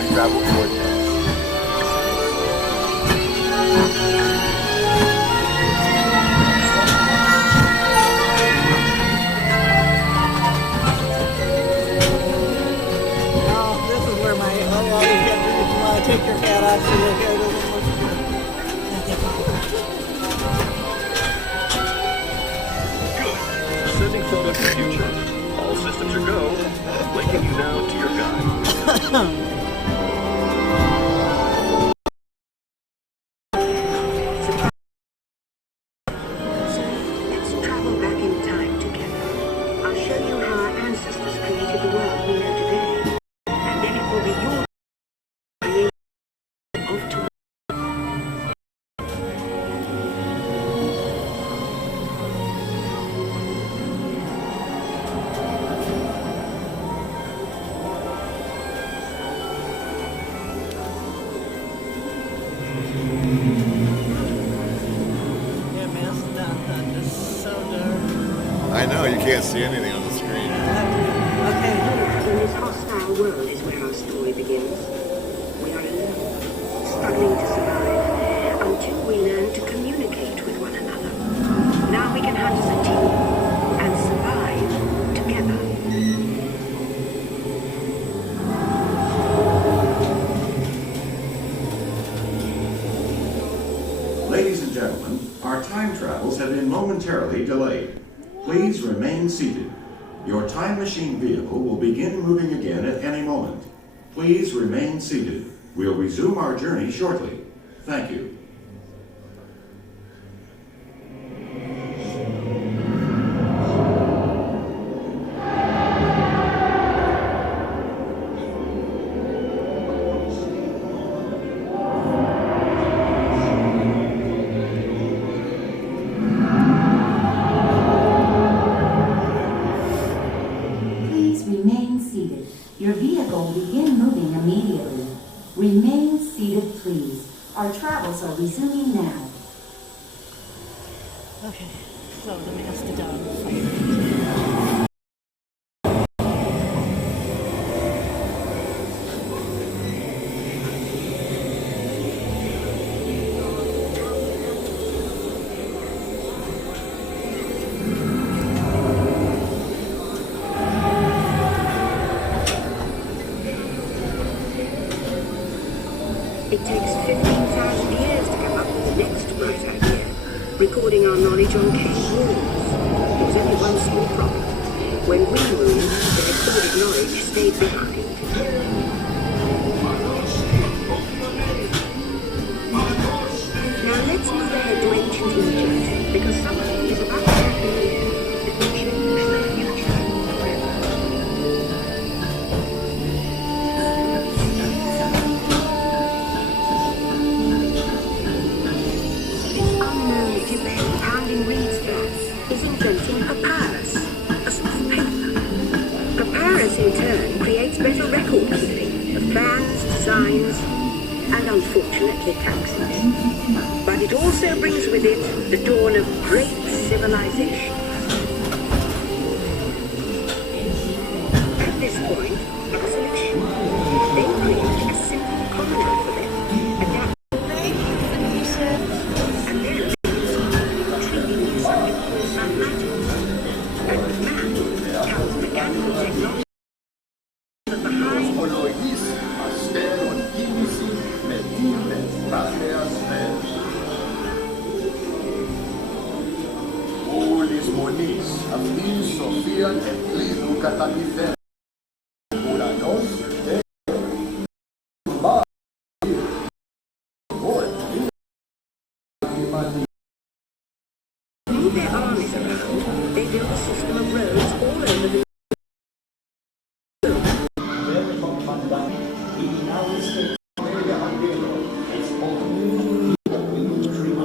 time travel coordinates. Take your hat off so your hair doesn't look Good. Sending photo to future. All systems are go. Linking you now to your guide. Let's travel back in time together. I'll show you how our ancestors created the world we know today. And then it will be your I know, you can't see anything on the screen. Okay. In this hostile world is where our story begins. We are alone, struggling to survive, until we learn to communicate with one another. Now we can hunt as a team, and survive together. Ladies and gentlemen, our time travels have been momentarily delayed. Please remain seated. Your time machine vehicle will begin moving again at any moment. Please remain seated. We'll resume our journey shortly. Thank you. Your vehicle will begin moving immediately. Remain seated, please. Our travels are resuming now. Okay, so the mastodon. It takes 15,000 years to come up with the next great idea, recording our knowledge on cave walls. There was only one small problem. When we moved, the recorded knowledge stayed behind. Now let's move ahead to ancient Egypt, because something is about to happen here that will change the future forever. Pounding reeds there is inventing papyrus, a sort of paper. Papyrus in turn creates better record keeping of plans, designs, and unfortunately taxes. But it also brings with it the dawn of great civilization. At this point, a solution. They create a simple common alphabet, adapt. Move their armies around, they built a system of roads all over the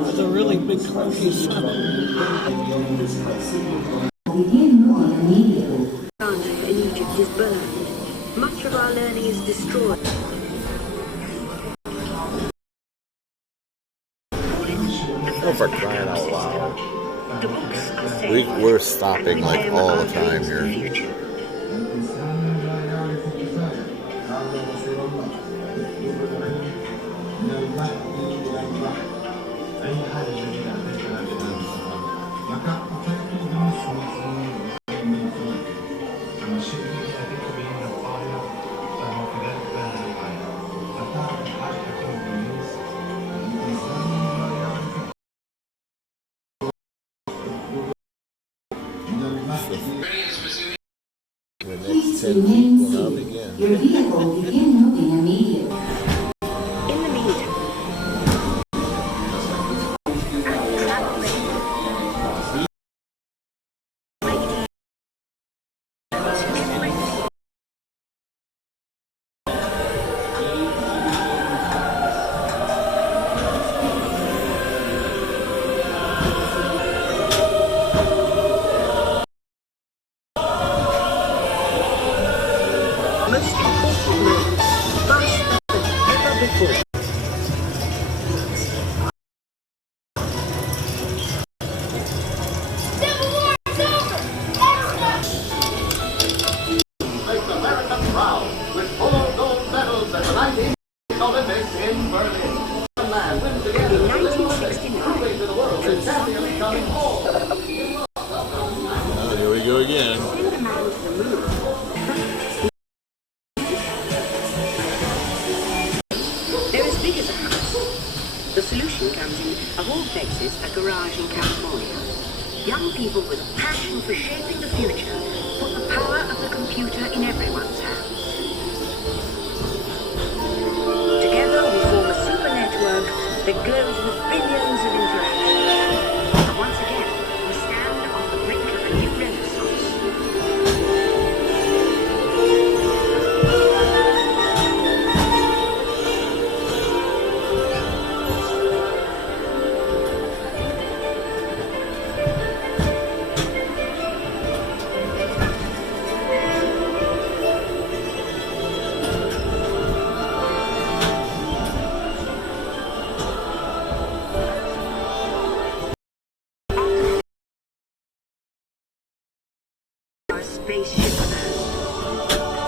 It's a really big clunky sun. Begin moving immediately. in Egypt is burned. Much of our learning is destroyed. Oh, for crying out loud. We're stopping like all the time here. The next Please 10 remain feet will now seated. begin. Your vehicle will begin moving immediately. In the meantime, most important moment, faster than ever before. Makes America proud with 4 gold medals at the 1960 Olympics in Berlin. One man wins again In the Olympics, 1969, proving to the world that champion becoming all. Oh, here we go again. send a man to the moon. They're as big as a house. The solution comes in, of all places, a garage in California. Young people with a passion for shaping the future put the power of the computer in everyone's hands. Together we form a super network that glows with billions of interactions. And once again, we stand on the brink of a new renaissance. Our spaceship Earth.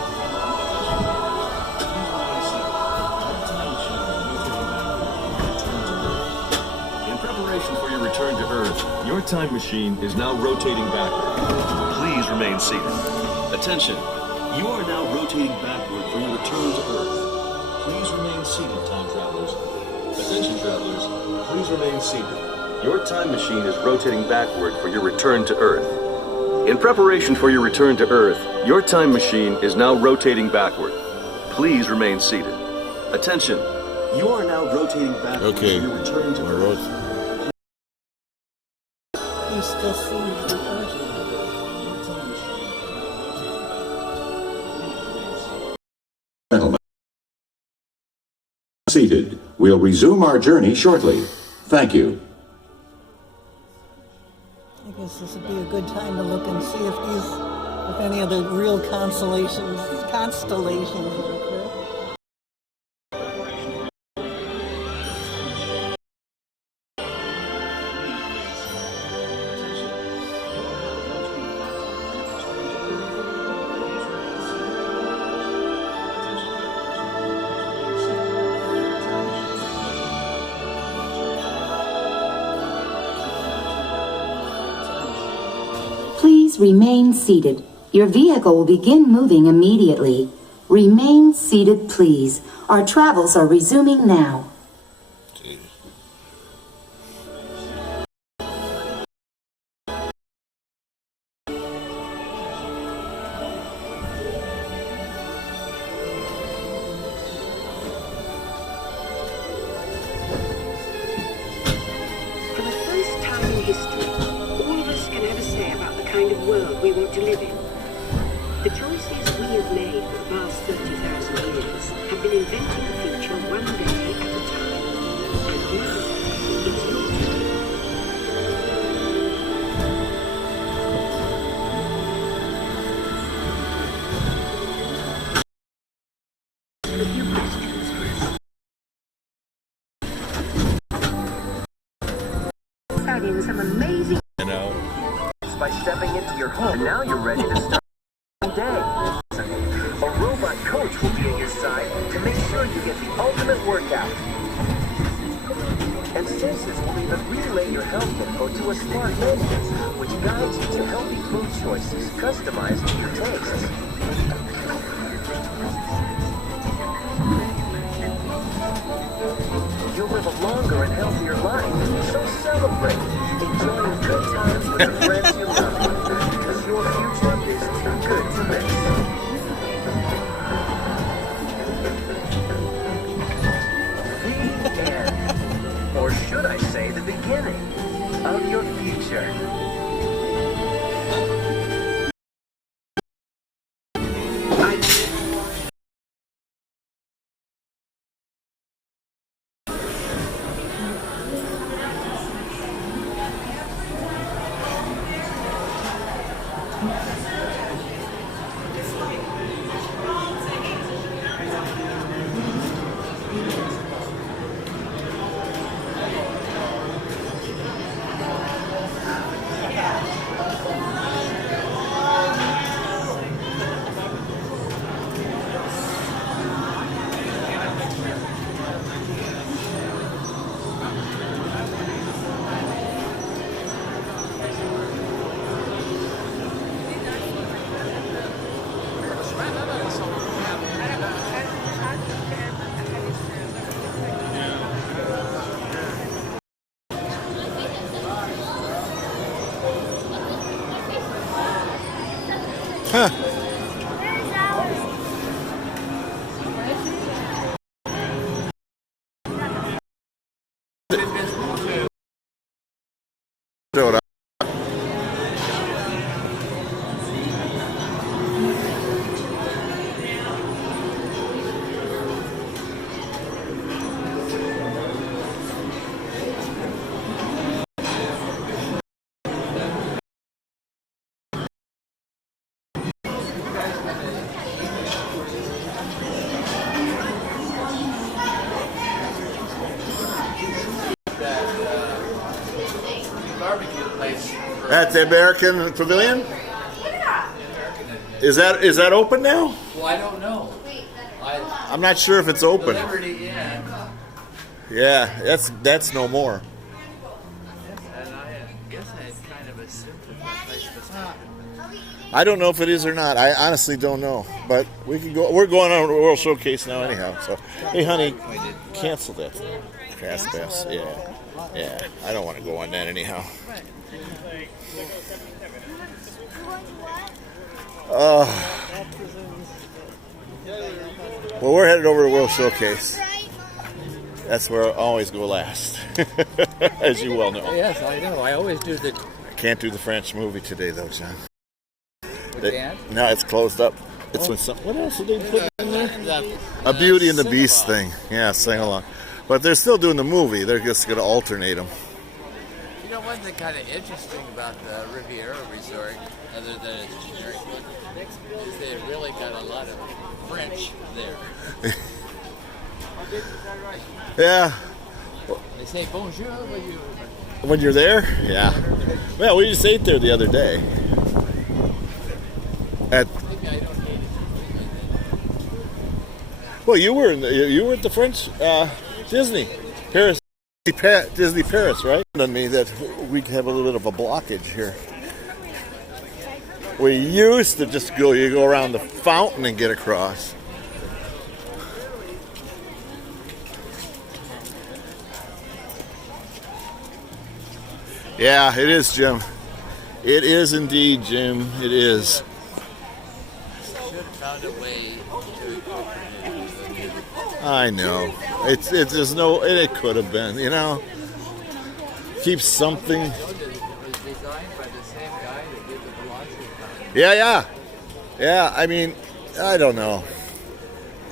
In preparation for your return to Earth, your time machine is now rotating backward. Please remain seated. Attention, you are now rotating backward for your return to Earth. Please remain seated, time travelers. Attention, travelers, please remain seated. Your time machine is rotating backward for your return to Earth. In preparation for your return to Earth, your time machine is now rotating backward. Please remain seated. Attention, you are now rotating backward Okay. for your return to We're Earth. rotating. You still see the Earth. Gentlemen, seated. We'll resume our journey shortly. Thank you. I guess this would be a good time to look and see if any of the real constellations occur. Please remain seated. Your vehicle will begin moving immediately. Remain seated, please. Our travels are resuming now. Jeez. For the first time in history, all of us can have a say about the kind of world we want to live in. The choices we have made for the past 30,000 years have been inventing the future one day at a time. And now, it's your turn. A few questions first. Add in some amazing You know, by stepping into your home. And now you're ready to start your day. A robot coach will be at your side to make you get the ultimate workout. And sensors will even relay your health info to a smart menu, which guides you to healthy food choices customized to your tastes. You'll live a longer and healthier life, so celebrate, enjoying good times with the friends you love, because your future is too good to miss. The end, or should I say the beginning, of your future. Huh. At the American Pavilion? Yeah. Is that open now? Well, I don't know. I'm not sure if it's open. Liberty Inn. Yeah, that's no more. And I guess I had kind of assumed that place was open. I don't know if it is or not. I honestly don't know. But we can go. We're going on a World Showcase now anyhow. So, hey, honey, cancel that Fast Pass. Yeah. I don't want to go on that anyhow. Well, we're headed over to World Showcase. That's where I always go last, as you well know. Yes, I know. I always do the... I can't do the French movie today, though, John. can't? No, it's closed up. It's with some. What else did they put in there? A Beauty and the Beast thing. Yeah, sing along. But they're still doing the movie. They're just going to alternate them. You know, one thing kind of interesting about the Riviera Resort, other than its generic look, is they really got a lot of French there. Yeah. They say bonjour When you're there? Yeah. Well, we just ate there the other day. Maybe I don't hate it. Well, you were at the French Disney Paris, right? On me that we'd have a little bit of a blockage here. We used to just go around the fountain and get across. Yeah, it is, Jim. It is indeed, Jim. It is. Should have found a way to incorporate it. I know. There's no. It could have been. Keep something. It was designed by the same guy that did the Velocity Fountain. Yeah. I mean, I don't know.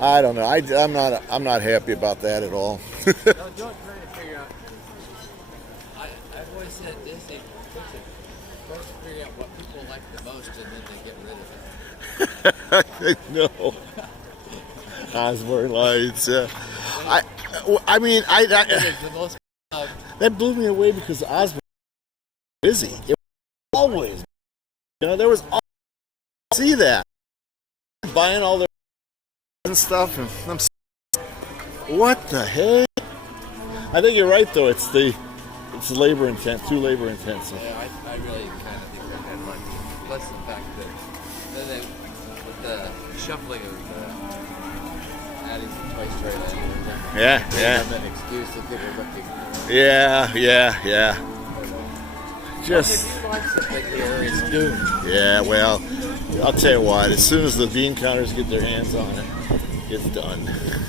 I'm not happy about that at all. Don't try to figure out. I've always said Disney first figure out what people like the most and then they get rid of it. No. Osborne Lights. I mean, It's the most that blew me away because Osborne was busy. It was always. There was always see that buying all their and stuff, and What the heck? I think you're right though. It's labor intensive, too labor intensive. Yeah, I really kind of think we're kind of lucky. Plus the fact that then with the shuffling of adding some Toy Story Land, Yeah. have an excuse that they were looking. Yeah. Just. If you watch something here, it's doomed. Yeah, well, I'll tell you what. As soon as the bean counters get their hands on it, it's done.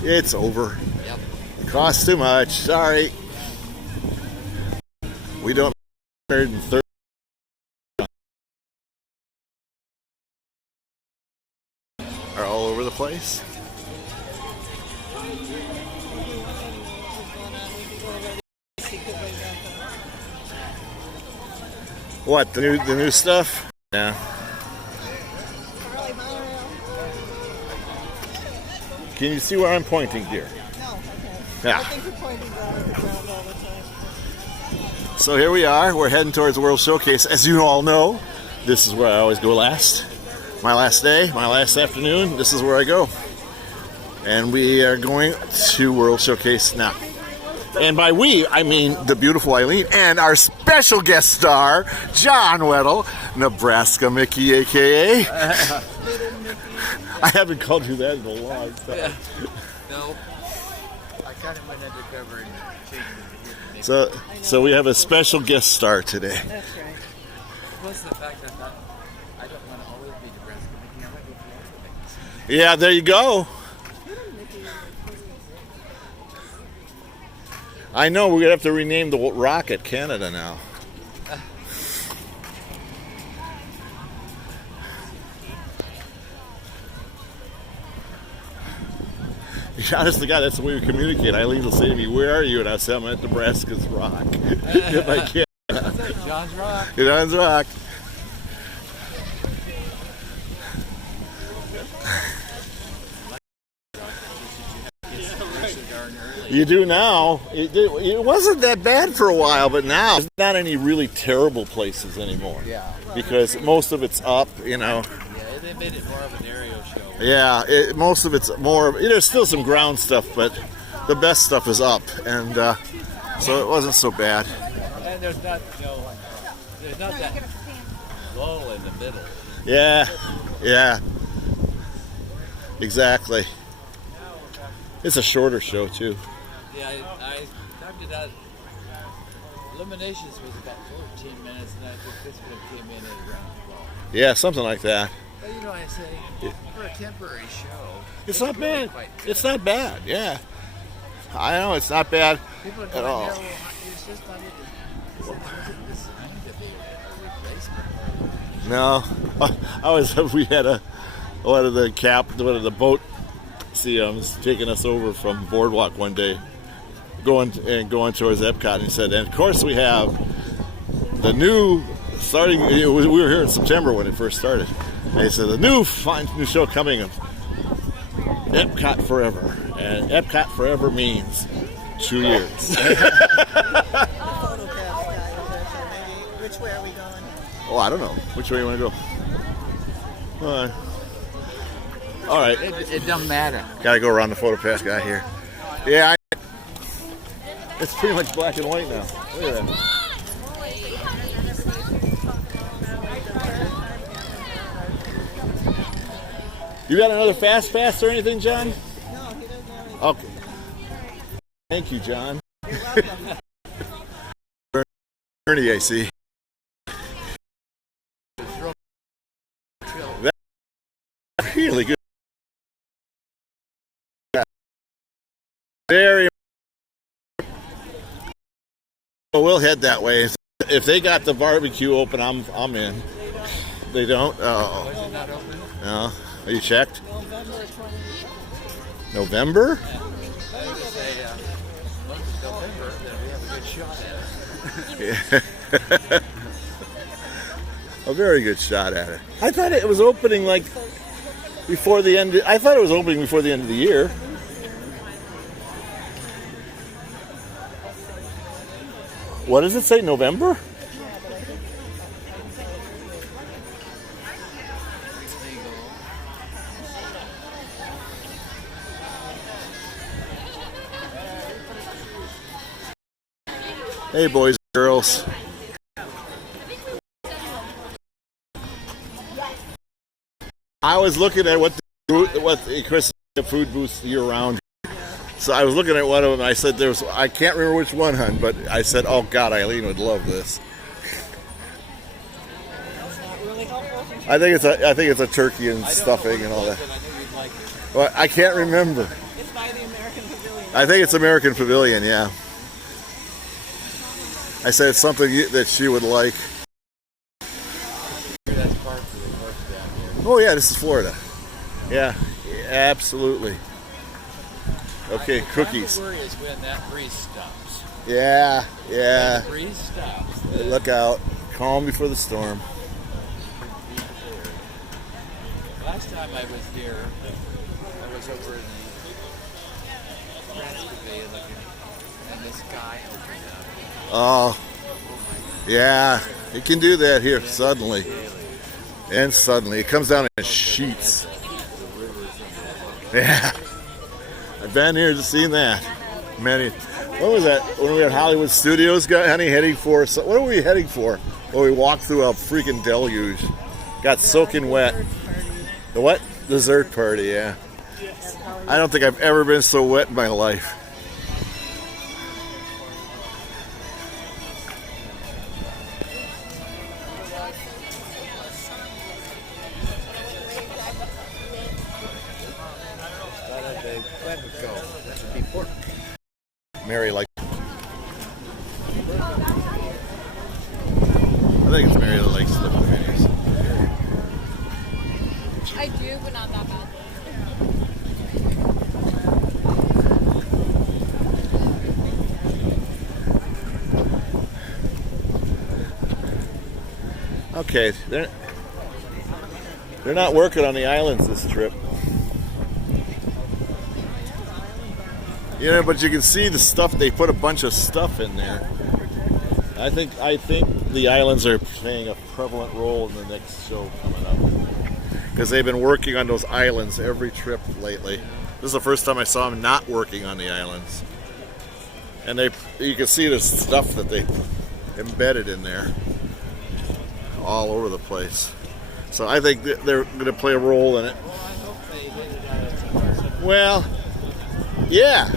It's over. Yep. It costs too much. Sorry. We don't 130 are all over the place. What, the new stuff? Yeah. Can you see where I'm pointing, dear? No, okay. Yeah. I think you're pointing down at the ground all the time. So here we are. We're heading towards the World Showcase. As you all know, this is where I always go last. My last day, my last afternoon, this is where I go. And we are going to World Showcase now. And by we, I mean the beautiful Eileen and our special guest star, John Weddle, Nebraska Mickey, a.k.a. I haven't called you that in a long time. Yeah. No. I kind of went undercover and changed it to here. So we have a special guest star today. That's right. Plus the fact that I don't want to always be Nebraska Mickey. I want to go for Mickey. Yeah, there you go. I know, we're going to have to rename the rocket Canada now. Honest to God, that's the way we communicate. Eileen will say to me, "Where are you?" And I'll say, "I'm at Nebraska's Rock." If I can. John's Rock. John's Rock. You do now. It wasn't that bad for a while, but now there's not any really terrible places anymore. Yeah. Because most of it's up, you know. Yeah, they made it more of an aerial show. Yeah, most of it's more. There's still some ground stuff, but the best stuff is up, and so it wasn't so bad. And there's not that lull in the middle. Yeah, exactly. It's a shorter show too. Yeah, I counted out. Eliminations was about 14 minutes, and I think this one came in at around 12. Yeah, something like that. But you know, I say for a temporary show, It's not really bad. quite good. It's not bad. Yeah, I know it's not bad People are at going, all. "Yeah, well, it's just not it. It wasn't designed to be a replacement. No, we had one of the boat CMs taking us over from Boardwalk one day, going towards Epcot, and he said, and of course we have the new starting. We were here in September when it first started, and he said the new show coming of Epcot Forever, and Epcot Forever means 2 years. Which way are we going? Oh, I don't know. Which way you want to go? All right. It doesn't matter. Gotta go around the photo pass guy here. Yeah, it's pretty much black and white now. Look at that. You got another fast pass or anything, John? No, he doesn't have any. Okay. Thank you, John. Ernie, I see. That's really good. Very. Well, we'll head that way. If they got the barbecue open, I'm in. They don't. Oh. Was it not open? No. Are you checked? November 20th. November? I would say once it's November, then we have a good shot at it. A very good shot at it. I thought it was opening like before the end. I thought it was opening before the end of the year. What does it say? November? Hey, boys and girls. I was looking at what the Christmas food booths year round. So I was looking at one of them. And I said, I can't remember which one, hun, but I said, oh God, Eileen would love this. I think it's a turkey and stuffing and all that. Well, I can't remember. It's by the American Pavilion. I think it's American Pavilion, yeah. I said it's something that she would like. Oh yeah, this is Florida. Yeah, absolutely. Okay, cookies. My worry is when that breeze stops. Yeah. When the breeze stops. Look out. Calm before the storm. Last time I was here, I was over in the France Pavilion looking, and the sky opened up. Oh, yeah. It can do that here suddenly. And suddenly. It comes down in sheets. Yeah. I've been here to see that. What was that? When we were at Hollywood Studios, honey, heading for... What were we heading for? Well, we walked through a freaking deluge. Got soaking wet. The what? Dessert party, yeah. I don't think I've ever been so wet in my life. Mary like. I think it's Mary that likes the minis. I do, but not that bad. Okay, they're not working on the islands this trip. You know, but you can see the stuff. They put a bunch of stuff in there. I think the islands are playing a prevalent role in the next show coming up because they've been working on those islands every trip lately. This is the first time I saw them not working on the islands, and you can see the stuff that they embedded in there all over the place. So I think they're going to play a role in it. Well, I hope they hit it out of somewhere. Well, yeah,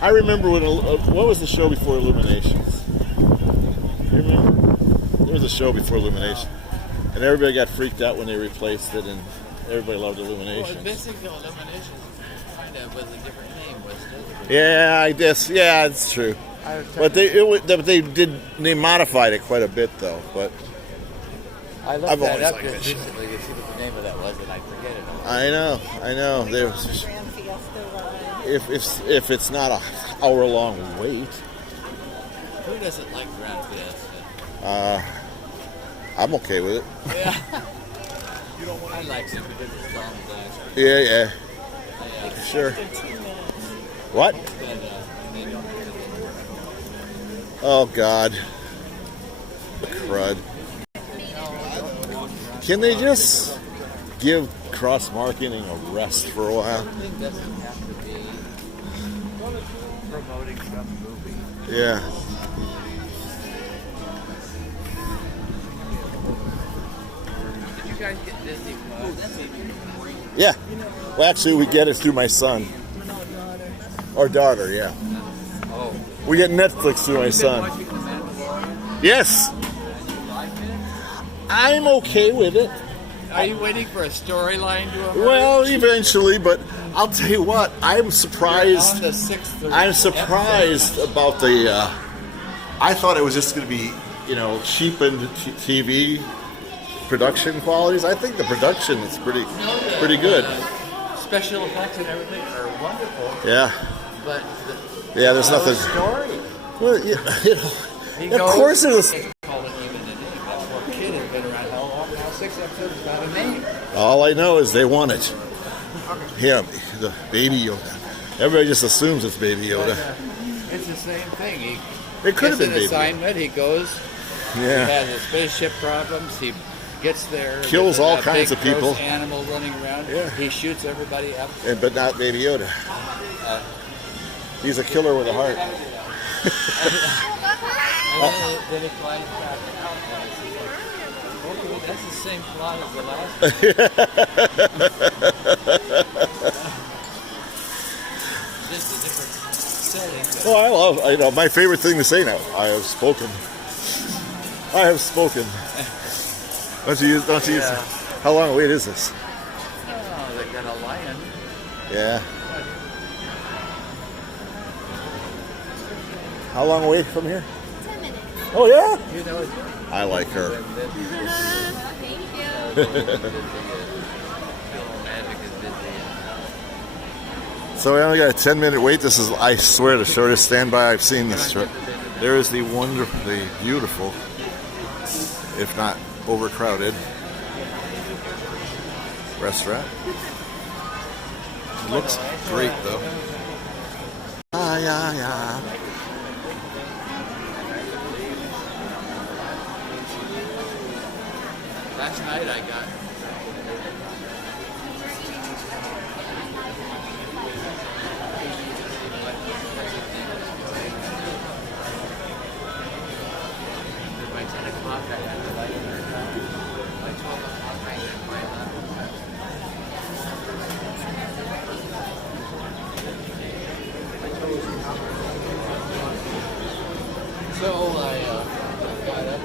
I remember when what was the show before Illuminations? You remember? There was a show before Illumination, and everybody got freaked out when they replaced it, and everybody loved Illuminations. Well, basically Illuminations kind of was a different name, wasn't it? Yeah, I guess. Yeah, it's true. But they modified it quite a bit though. But I looked I've that always up liked just that show. recently to see what the name of that was, and I forget it. I know. We were on the Grand Fiesta ride. If it's not an hour-long wait, Who doesn't like Grand Fiesta? I'm okay with it. Yeah. I like it because it's long last. Yeah. Sure. What? Oh God. The crud. Can they just give cross-marketing a rest for a while? Something doesn't have to be promoting some movie. Yeah. Did you guys get Disney Plus? Yeah. Well, actually, we get it through my son. Or daughter, yeah. Oh. We get Netflix through my son. Watching The Mandalorian? Yes. And you like it? I'm okay with it. Are you waiting for a storyline to emerge? Well, eventually, but I'll tell you what, I'm surprised. On the sixth or I'm surprised about the. I thought it was just going to be, cheapened TV production qualities. I think the production is pretty good. Special effects and everything are wonderful. Yeah. But There's nothing. Story. Well, of course it was. They call it even a name. That poor kid has been around how long now? 6 episodes without a name. All I know is they want it. Him, the Baby Yoda. Everybody just assumes it's Baby Yoda. But, it's the same thing. It could have been an Baby. assignment. He goes. Yeah. He has his spaceship problems. He gets there. Kills there's all a kinds big, of people. gross animal running around. Yeah. He shoots everybody up. But not Baby Yoda. He's a killer with a heart. Then it flies back out. Okay, that's the same plot as the last one. Just a different setting. Oh, I love, my favorite thing to say now. I have spoken. I have spoken. Don't you use, how long wait is this? Oh, they got a lion. Yeah. How long away from here? 10 minutes. Oh, yeah? You know, I like her. Thank you. Magic is busy. So we only got a 10-minute wait. This is, I swear, the shortest standby I've seen this trip. There is the wonderfully beautiful, if not overcrowded, restaurant. Looks great, though. Yeah. Last night I got by 10 o'clock I had the light turned on. By 12 o'clock I had my So I got up.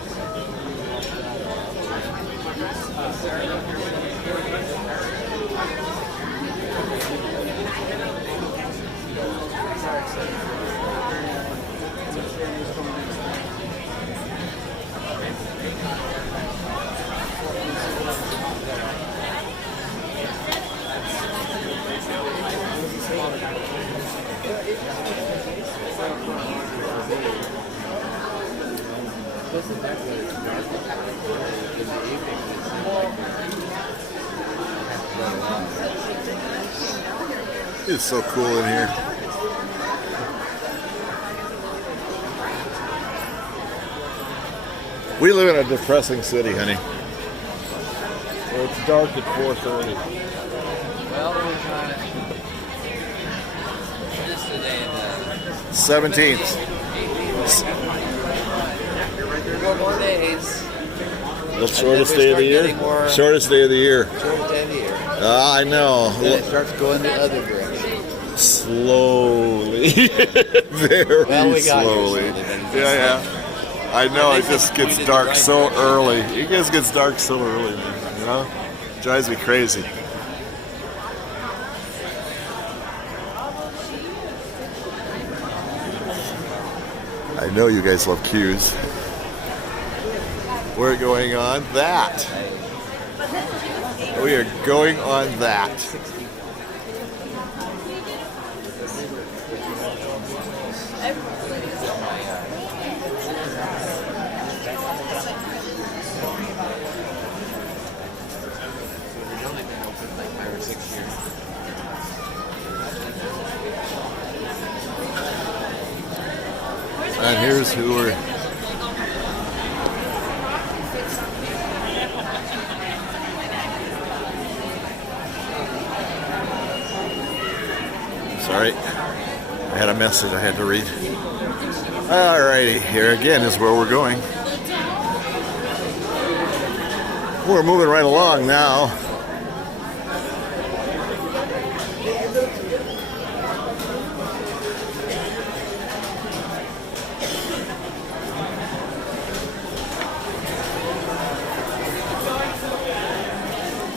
Wasn't that what it's dark? In the evening, it seemed like It's so cool in here. We live in a depressing city, honey. Where it's dark at 4:30. well, we're this today, 17th. 4 more days. The shortest day of the year? Shortest day of the year. Shortest day of the year. I know. Then it starts going the other direction. Slowly. Very Well, we got slowly. here slowly, Yeah. I know, At it least just it's gets pointed dark the right so direction. early. It just gets dark so early, man. You know? Drives me crazy. I know you guys love queues. We're going on that. We are going on that. We've only been open like 5 or 6 years. And here's who we're... Sorry, I had a message I had to read. Alrighty, here again is where we're going. We're moving right along now.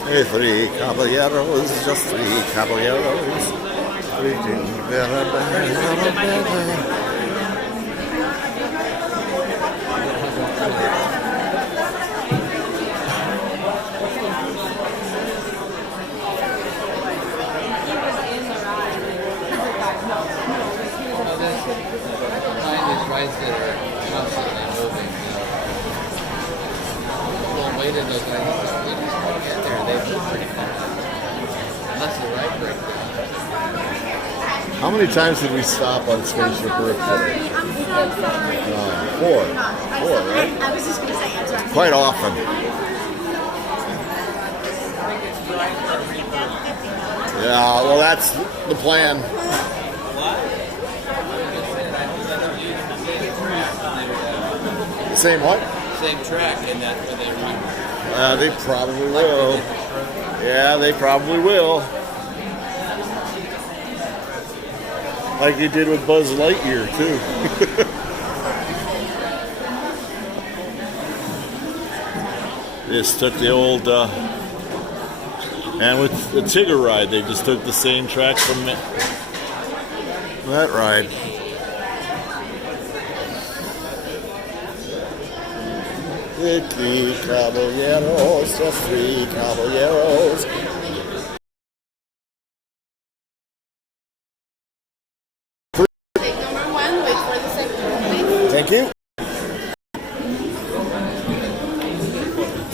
Hey, 3 caballeros, just 3 caballeros. Drinking better. Find these rides that are constantly moving. We'll wait in those rides. You just want to get there. They move pretty fast. Unless the ride breaks down. How many times did we stop on Spaceship Earth today? I'm so sorry. 4. 4, right? I was just going to say answer. Quite often. Yeah, well, that's the plan. same what? Same track, and that's where they run. They probably will. Yeah, they probably will. Like they did with Buzz Lightyear, too. Just took the old, and with the Tigger ride, they just took the same track from that ride. The three caballeros, the three caballeros. Take number 1, wait for the second, please. Thank you.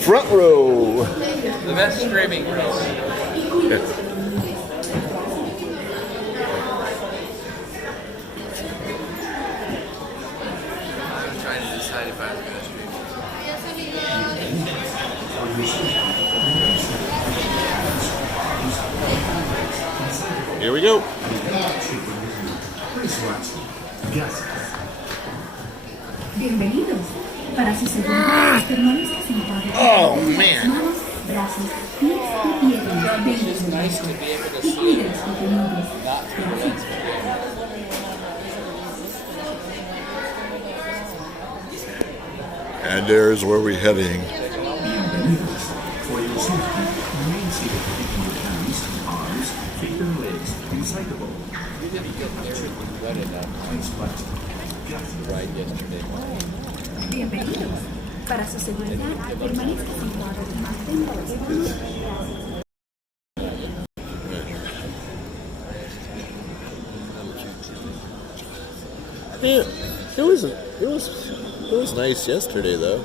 Front row. The best streaming row. I'm trying to decide if I was going to stream. Here we go. Bienvenidos. Para su seguridad, permanezca sentado. Oh, man. Manos, brazos, pies y piernas. It's nice to be able to Y see cuide it, los pequeños. not through the lens. And there's where we're heading. For your safety, remain seated keeping your hands, arms, feet and legs recyclable. You didn't get there and you got it up right yesterday morning. Bienvenidos. Para su seguridad, permanezca sentado y mantenga los manos. Yeah, it was nice yesterday though.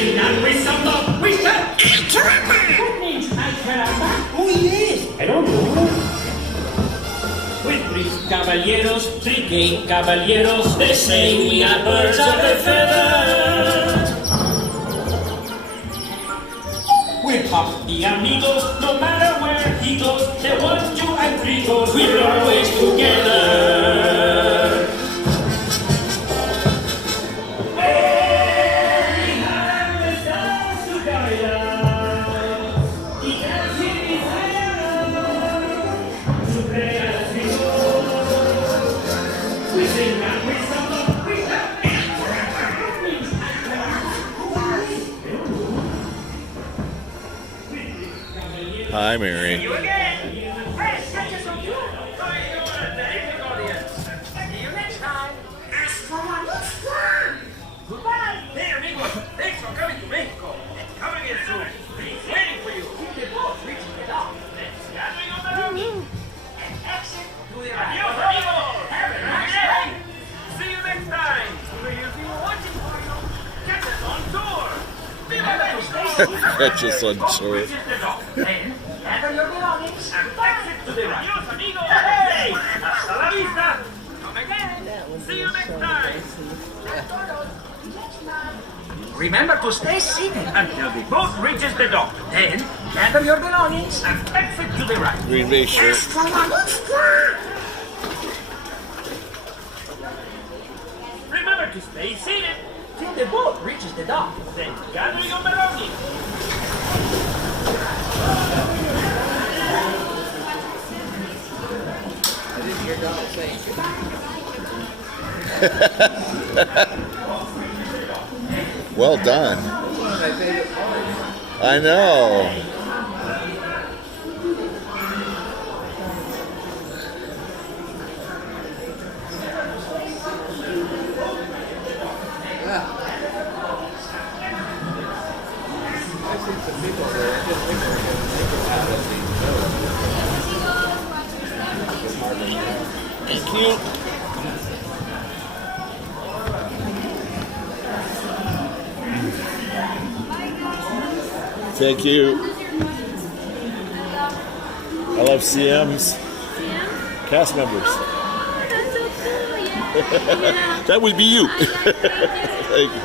sing and we samba, we shout. What means ay caramba? Who it is? I don't know. With three caballeros, they say we are birds of a feather. We're top the amigos, no matter where he goes. The 1, 2, and 3 goes, we're always together. Hey, how is us to guide us? The dancing is higher to play as we go. We sing and we samba, we shout. Hi, Mary. See you again. Fresh sketches of you. How you doing, terrific audience? See you next time. Hasta la vista. Goodbye. Hey, amigos. Thanks for coming to Mexico. It's coming in soon. He's waiting for you. The boat reaching the dock. Let's gather your belongings and exit to the right. Adios, amigos. Have a nice day. See you next time. We'll be watching for you. Catch us on tour. Viva Mexico. Catch us on tour. Then, gather your belongings and exit to the right. Adios, amigos. Hey, hasta la vista. Come again. See you next time. Remember to stay seated until the boat reaches the dock. Then, gather your belongings and exit to the right. Green Bay shirt. Hasta la vista. Remember to stay seated till the boat reaches the dock. Then, gather your belongings. I didn't hear Donald saying Well done. one of my favorite parts. I know. I've seen some people that I didn't think they were going to make it out of these shows. It's hard to know. Thank you. Thank you. I love CM's cast members. That's so cool, yeah. That would be you. Thank you.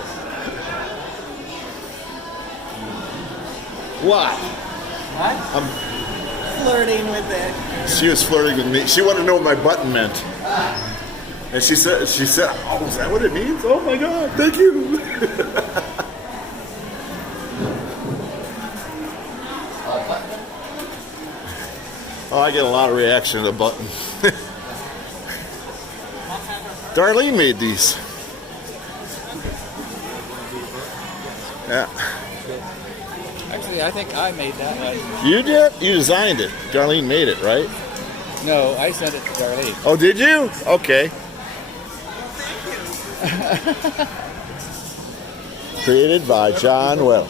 What? Flirting with it. She was flirting with me. She wanted to know what my button meant. And she said, oh, is that what it means? Oh my God, thank you. Oh, I get a lot of reaction to the button. Darlene made these. Yeah. Actually, I think I made that one. You did? You designed it. Darlene made it, right? No, I sent it to Darlene. Oh, did you? Okay. Created by John Well.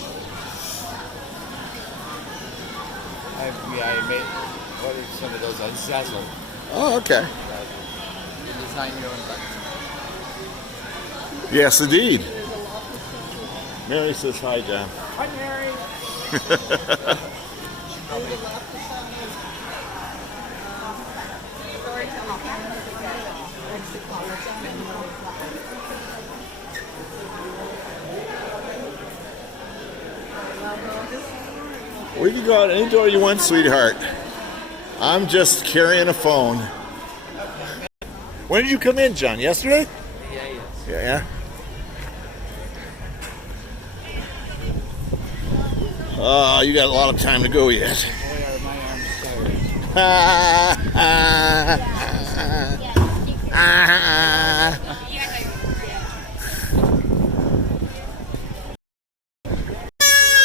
I made ordered some of those on Zazzle. Oh, okay. You design your own buttons. Yes, indeed. Mary says hi, John. Hi, Mary. We can go out any door you want, sweetheart. I'm just carrying a phone. When did you come in, John? Yesterday? Yeah. Oh, you got a lot of time to go yet. My arm's tired.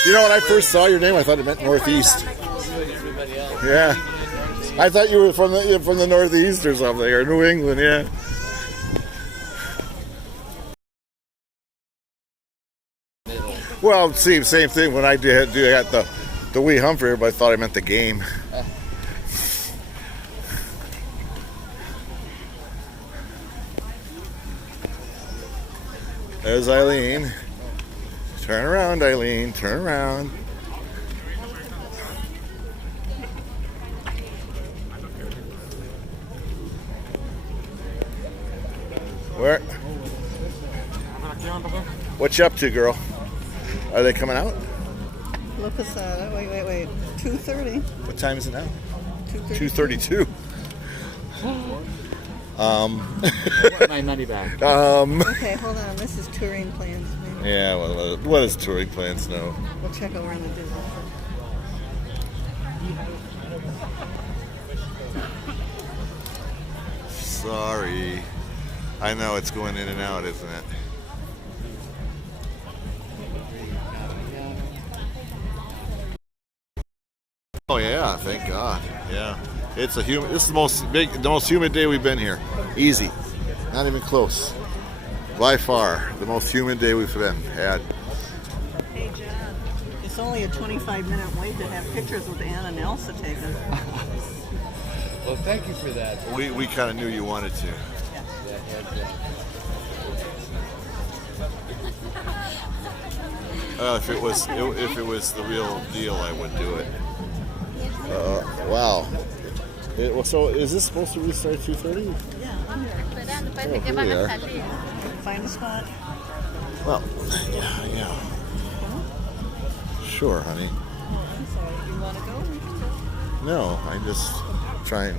You know, when I first saw your name, I thought it meant Northeast. Yeah, I thought you were from the Northeast or something, or New England. Yeah. Well, same thing. When I got the wihumphrey, everybody thought I meant the game. There's Eileen. Turn around, Eileen. Turn around. Where? What you up to, girl? Are they coming out? Look at that. Wait. 2:30. What time is it now? 2:32. 2:32. My money back. Okay, hold on. This is touring plans. Maybe. Yeah, well, what is touring plans now? We'll check over in the Disney. Sorry. I know it's going in and out, isn't it? Oh yeah, thank God. Yeah, it's a humid. This is the most humid day we've been here. Easy, not even close. By far, the most humid day we've had. Hey John, it's only a 25-minute wait to have pictures with Ann and Elsa taken. Well, thank you for that. We kind of knew you wanted to. If it was the real deal, I would do it. Wow. So is this supposed to restart at 2:30? Yeah, I'm here. Oh, here we are. Find a spot. Well, yeah. Sure, honey. Oh, I'm sorry. You want to go? We can go. No, I'm just trying.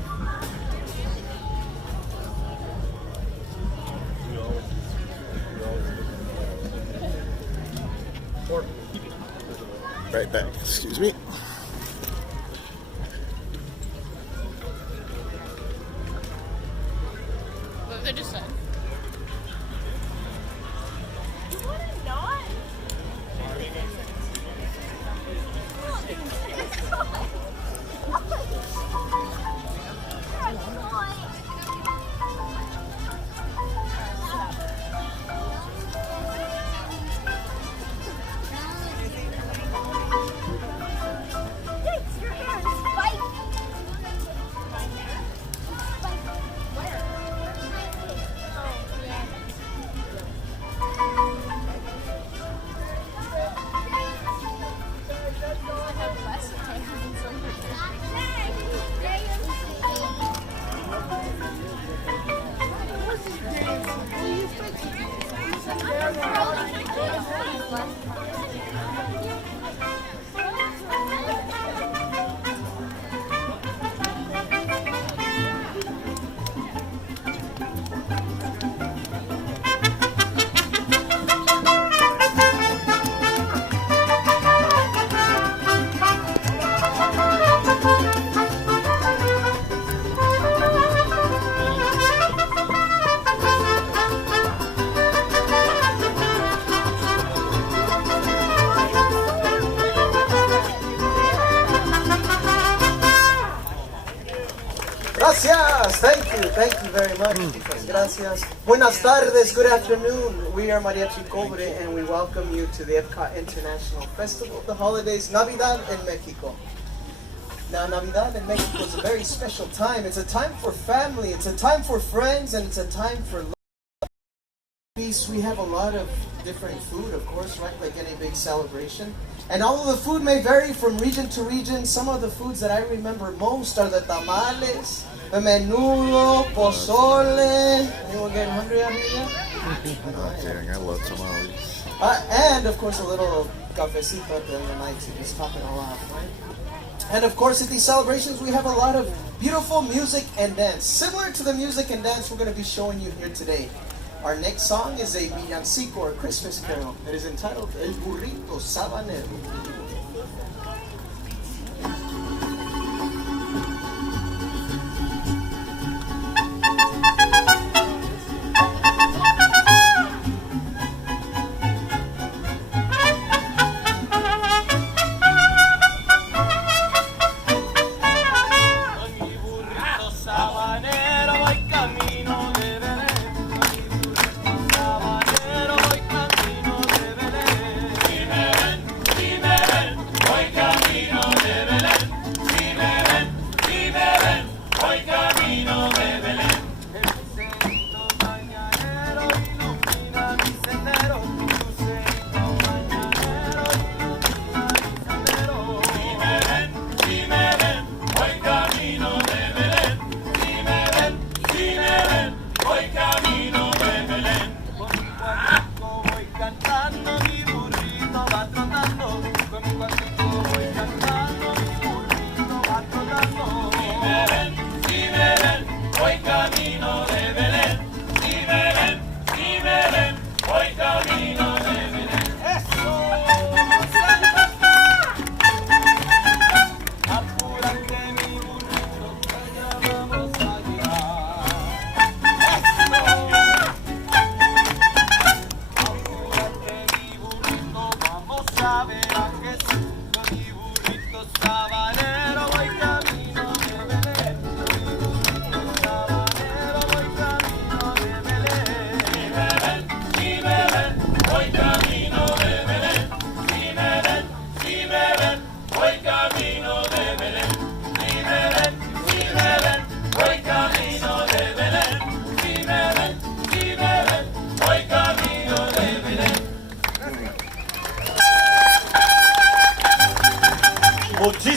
Right back. Excuse me. What did you say? Gracias. Thank you very much. Gracias. Buenas tardes. Good afternoon. We are Mariachi Cobre, and we welcome you to the Epcot International Festival of the Holidays, Navidad in Mexico. Now, Navidad in Mexico is a very special time. It's a time for family. It's a time for friends, and it's a time for love. We have a lot of different food, of course, right? Like any big celebration. And although the food may vary from region to region, some of the foods that I remember most are the tamales, the menudo, pozole. Anyone getting hungry out here yet? Dang, I love tamales. And of course a little cafecito at the end of the night to just top it all off, right? And of course at these celebrations we have a lot of beautiful music and dance. Similar to the music and dance we're going to be showing you here today. Our next song is a villancico or Christmas carol that is entitled El Burrito Sabanero. Sabanero voy camino de Belén.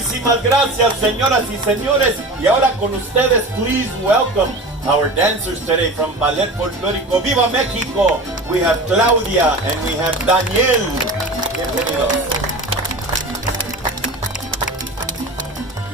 Muchísimas gracias, señoras y señores. Y ahora con ustedes, please welcome our dancers today from Ballet Folclórico Viva México. We have Claudia and we have Daniel. Bienvenidos.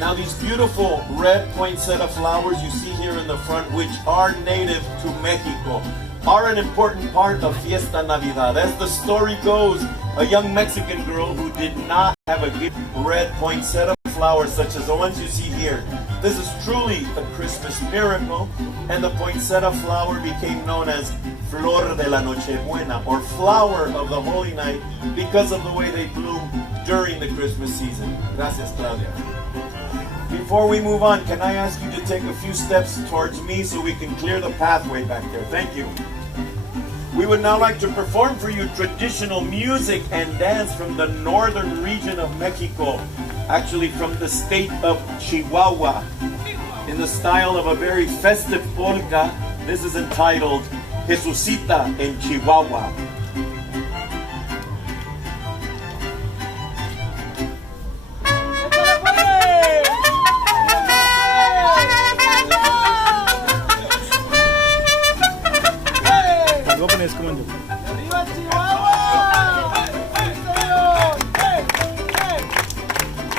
Now these beautiful red poinsettia flowers you see here in the front, which are native to Mexico, are an important part of Fiesta Navidad. As the story goes, a young Mexican girl who did not have a gift red poinsettia flowers such as the ones you see here. This is truly a Christmas miracle, and the poinsettia flower became known as Flor de la Nochebuena, or flower of the Holy Night, because of the way they bloom during the Christmas season. Gracias, Claudia. Before we move on, can I ask you to take a few steps towards me so we can clear the pathway back there? Thank you. We would now like to perform for you traditional music and dance from the northern region of Mexico, actually from the state of Chihuahua, in the style of a very festive polka. This is entitled Jesucita en Chihuahua. ¡Arriba Chihuahua! ¡Hey, señor! ¡Hey, hey!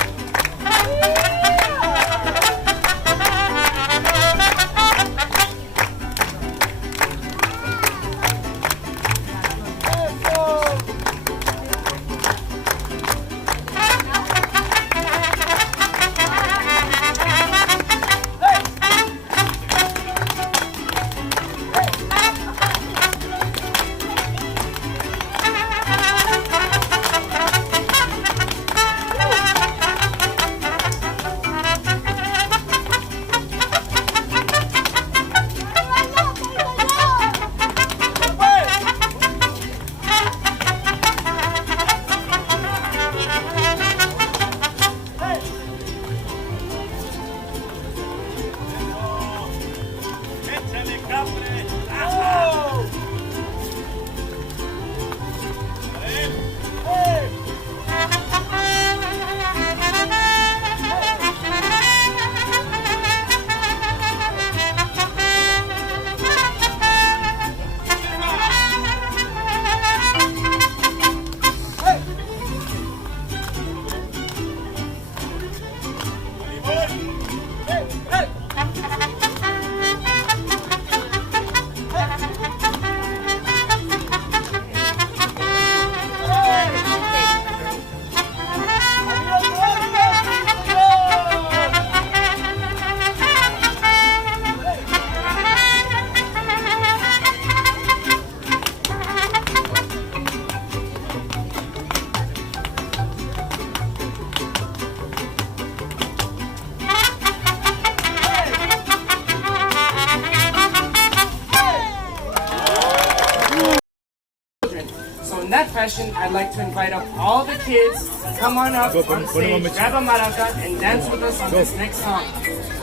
that fashion, I'd like to invite up all the kids. Come on up on stage, grab a maraca, and dance with us on this next song.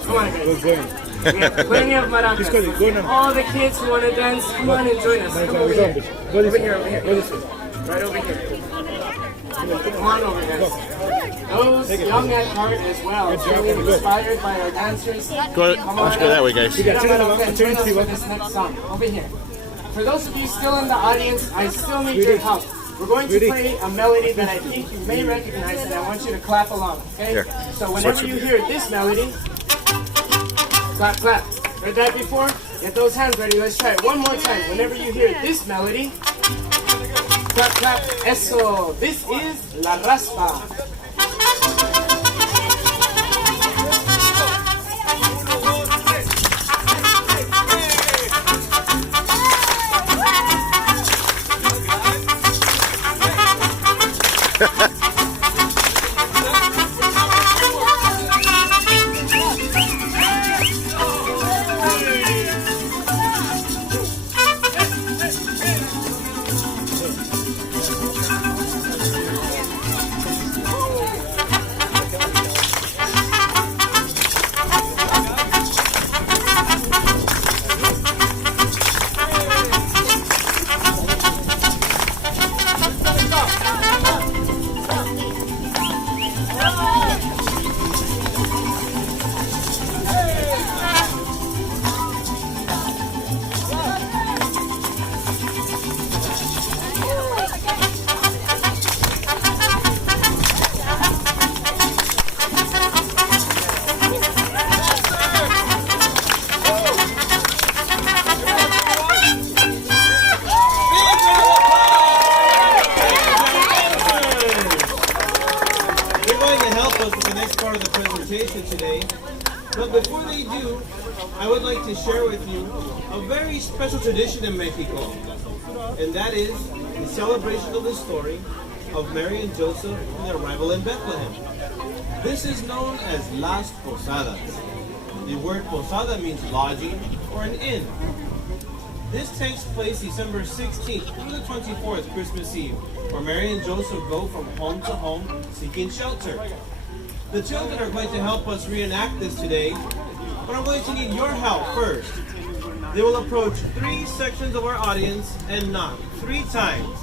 Come on, guys. We have plenty of maracas. All the kids who want to dance, come on and join us. Come over here. Over here, over here. Right over here. Come on over, guys. Those young at heart as well, feeling inspired by our dancers. Let's go that way, guys. Join us for this next song. Over here. For those of you still in the audience, I still need your help. We're going to play a melody that I think you may recognize, and I want you to clap along, okay? Here. So whenever you hear this melody, clap, clap. Heard that before? Get those hands ready. Let's try it one more time. Whenever you hear this melody, clap, clap. Eso. This is La Raspa. piñata today. But before they do, I would like to share with you a very special tradition in Mexico. And that is the celebration of the story of Mary and Joseph and their arrival in Bethlehem. This is known as Las Posadas. The word posada means lodging or an inn. This takes place December 16th through the 24th, Christmas Eve, where Mary and Joseph go from home to home seeking shelter. The children are going to help us reenact this today, but I'm going to need your help first. They will approach 3 sections of our audience and knock 3 times.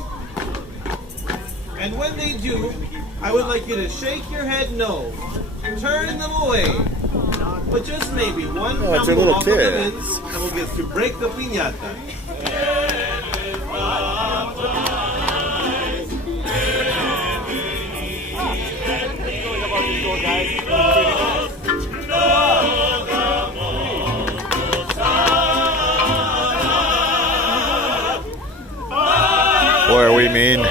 And when they do, I would like you to shake your head no, turn them away, but just maybe one it's a little kid. and we'll get to break the piñata. Boy, are we mean.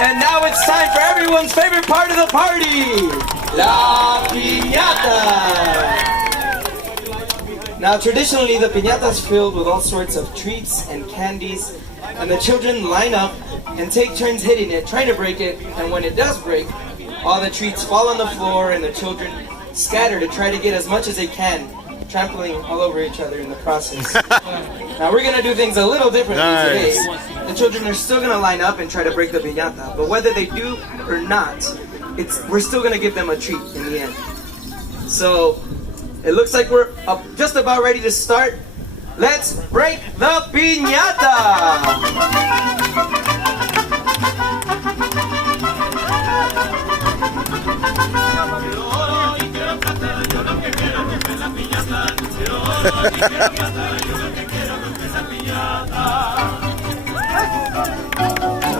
And now it's time for everyone's favorite part of the party, La Piñata. Now traditionally the piñata is filled with all sorts of treats and candies, and the children line up and take turns hitting it, trying to break it, and when it does break, all the treats fall on the floor and the children scatter to try to get as much as they can, trampling all over each other in the process. Now we're going to do things a little differently today. The children are still going to line up and try to break the piñata, but whether they do or not, we're still going to give them a treat in the end. So it looks like we're just about ready to start. Let's break the piñata!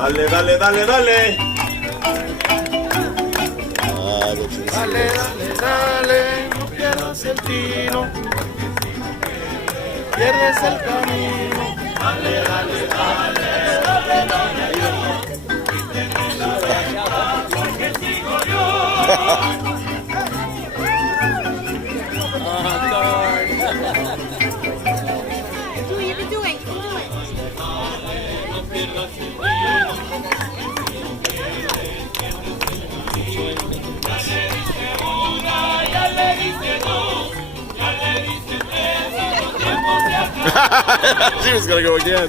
Dale, dale, dale, dale. Dale, dale, dale, no pierdas el tino, pierdes el camino. Dale, dale, dale, dale, dale, porque sigo yo. Do it, you can do it, you can do She was gonna go again.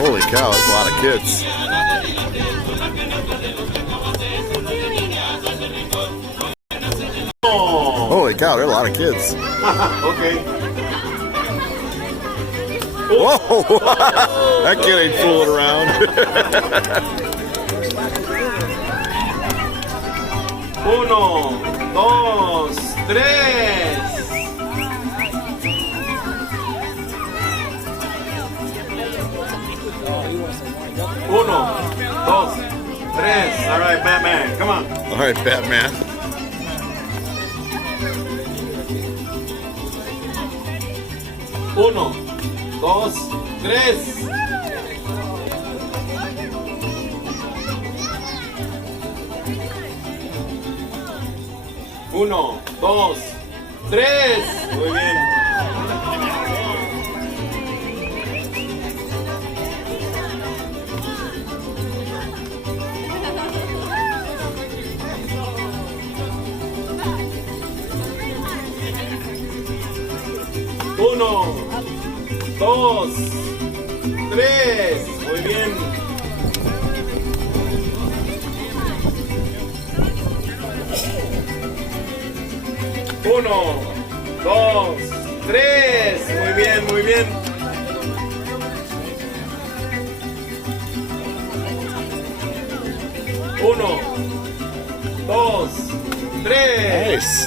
Holy cow, that's a lot of kids. Holy cow, there are a lot of kids. Okay. Whoa! That kid ain't fooling around. Uno, dos, tres. Uno, dos, tres. All right, Batman, come on. All right, Batman. Uno, dos, tres. Uno, dos, tres. Muy bien. Uno, dos, tres. Muy bien. Uno, dos, tres. Muy bien, muy bien. tres. Nice.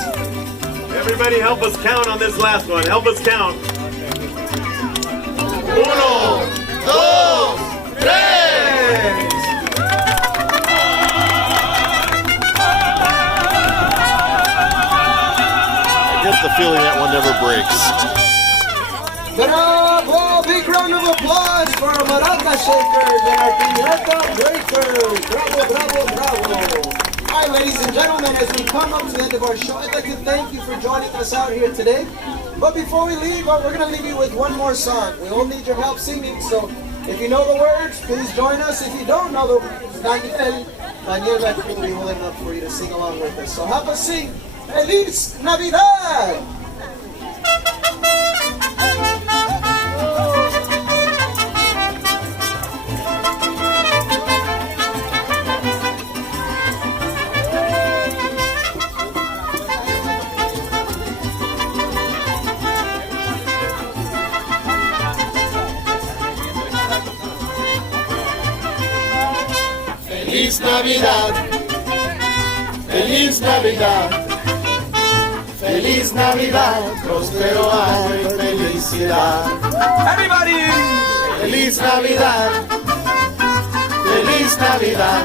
Everybody help us count on this last one. Help us count. Uno, dos, tres. I get the feeling that one never breaks. Bravo! Big round of applause for our maraca shakers and our piñata breakers. Bravo, bravo, bravo. All right, ladies and gentlemen, as we come up to the end of our show, I'd like to thank you for joining us out here today. But before we leave, we're going to leave you with one more song. We all need your help singing, so if you know the words, please join us. If you don't know the words, Daniel will be holding up for you to sing along with us. So help us sing Feliz Navidad! Feliz Navidad, Feliz Navidad, Feliz Navidad, próspero año y felicidad. Everybody! Feliz Navidad, Feliz Navidad.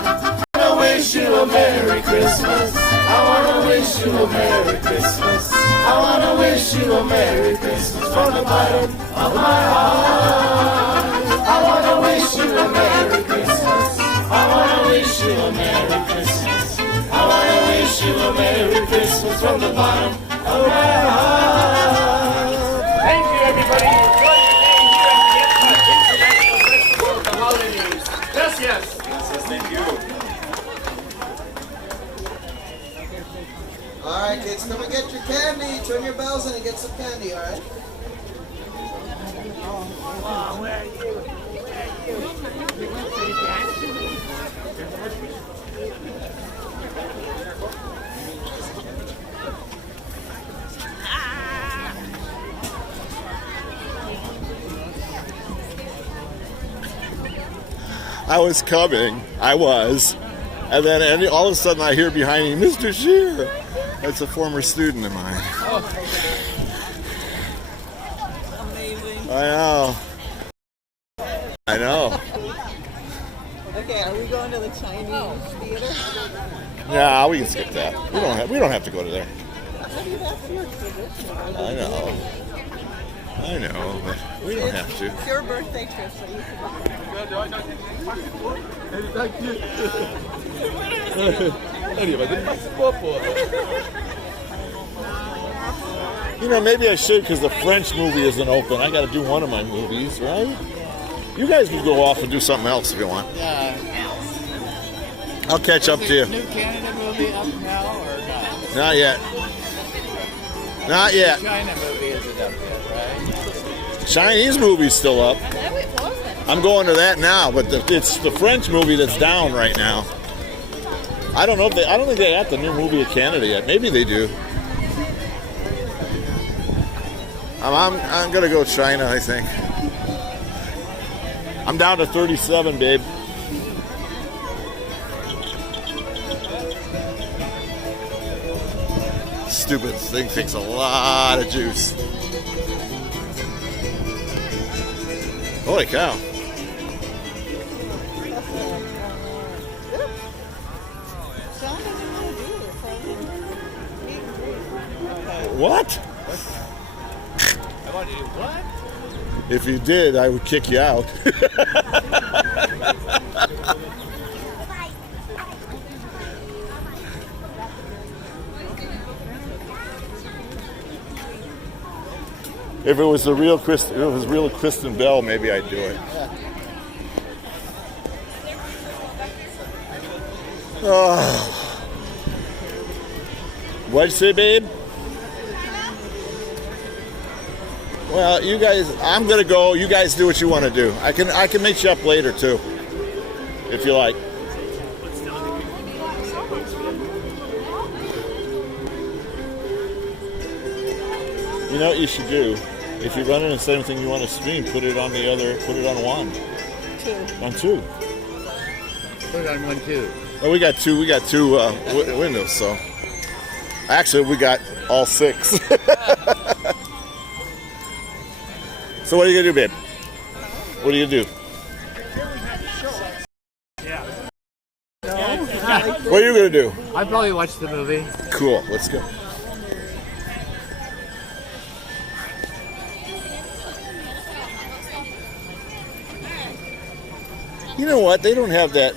I wanna wish you a Merry Christmas. I wanna wish you a Merry Christmas. I wanna wish you a Merry Christmas from the bottom of my heart. I wanna wish you a Merry Christmas. I wanna wish you a Merry Christmas. I wanna wish you a Merry Christmas from the bottom of my heart. Thank you, everybody. Enjoy your day here at the International Festival of the Holidays. Gracias. Gracias, thank you. All right, kids, come and get your candy. Turn your bells in and get some candy, all right? Where are you? I was coming. I was. And then all of a sudden I hear behind me, Mr. Shear. That's a former student of mine. Amazing. I know. I know. Okay, are we going to the Chinese theater? Yeah, we can skip that. We don't have to go to there. Maybe that's your tradition. I know. I know, but we don't have to. It's your birthday trip, so you You know, maybe I should because the French movie isn't open. I got to do one of my movies, right? You guys can go off and do something else if you want. Yeah. I'll catch up to you. New Canada movie up now or not? Not yet. Not yet. China movie isn't up yet, right? Chinese movie's still up. I'm going to that now, but it's the French movie that's down right now. I don't know if I don't think they got the new movie of Canada yet. Maybe they do. I'm gonna go China, I think. I'm down to 37, babe. Stupid thing takes a lot of juice. Holy cow. What? I want to do what? If you did, I would kick you out. If it was the real Kristen Bell, maybe I'd do it. Oh. What'd you say, babe? Well, you guys, I'm gonna go. You guys do what you want to do. I can meet you up later too, if you like. You know what you should do? If you run into the same thing you want to stream, put it on one. On two. Put it on 1, 2. Well, we got two windows, so. Actually, we got all 6. So what are you gonna do, babe? What are you gonna do? What are you gonna do? I'd probably watch the movie. Cool. Let's go. You know what? They don't have that.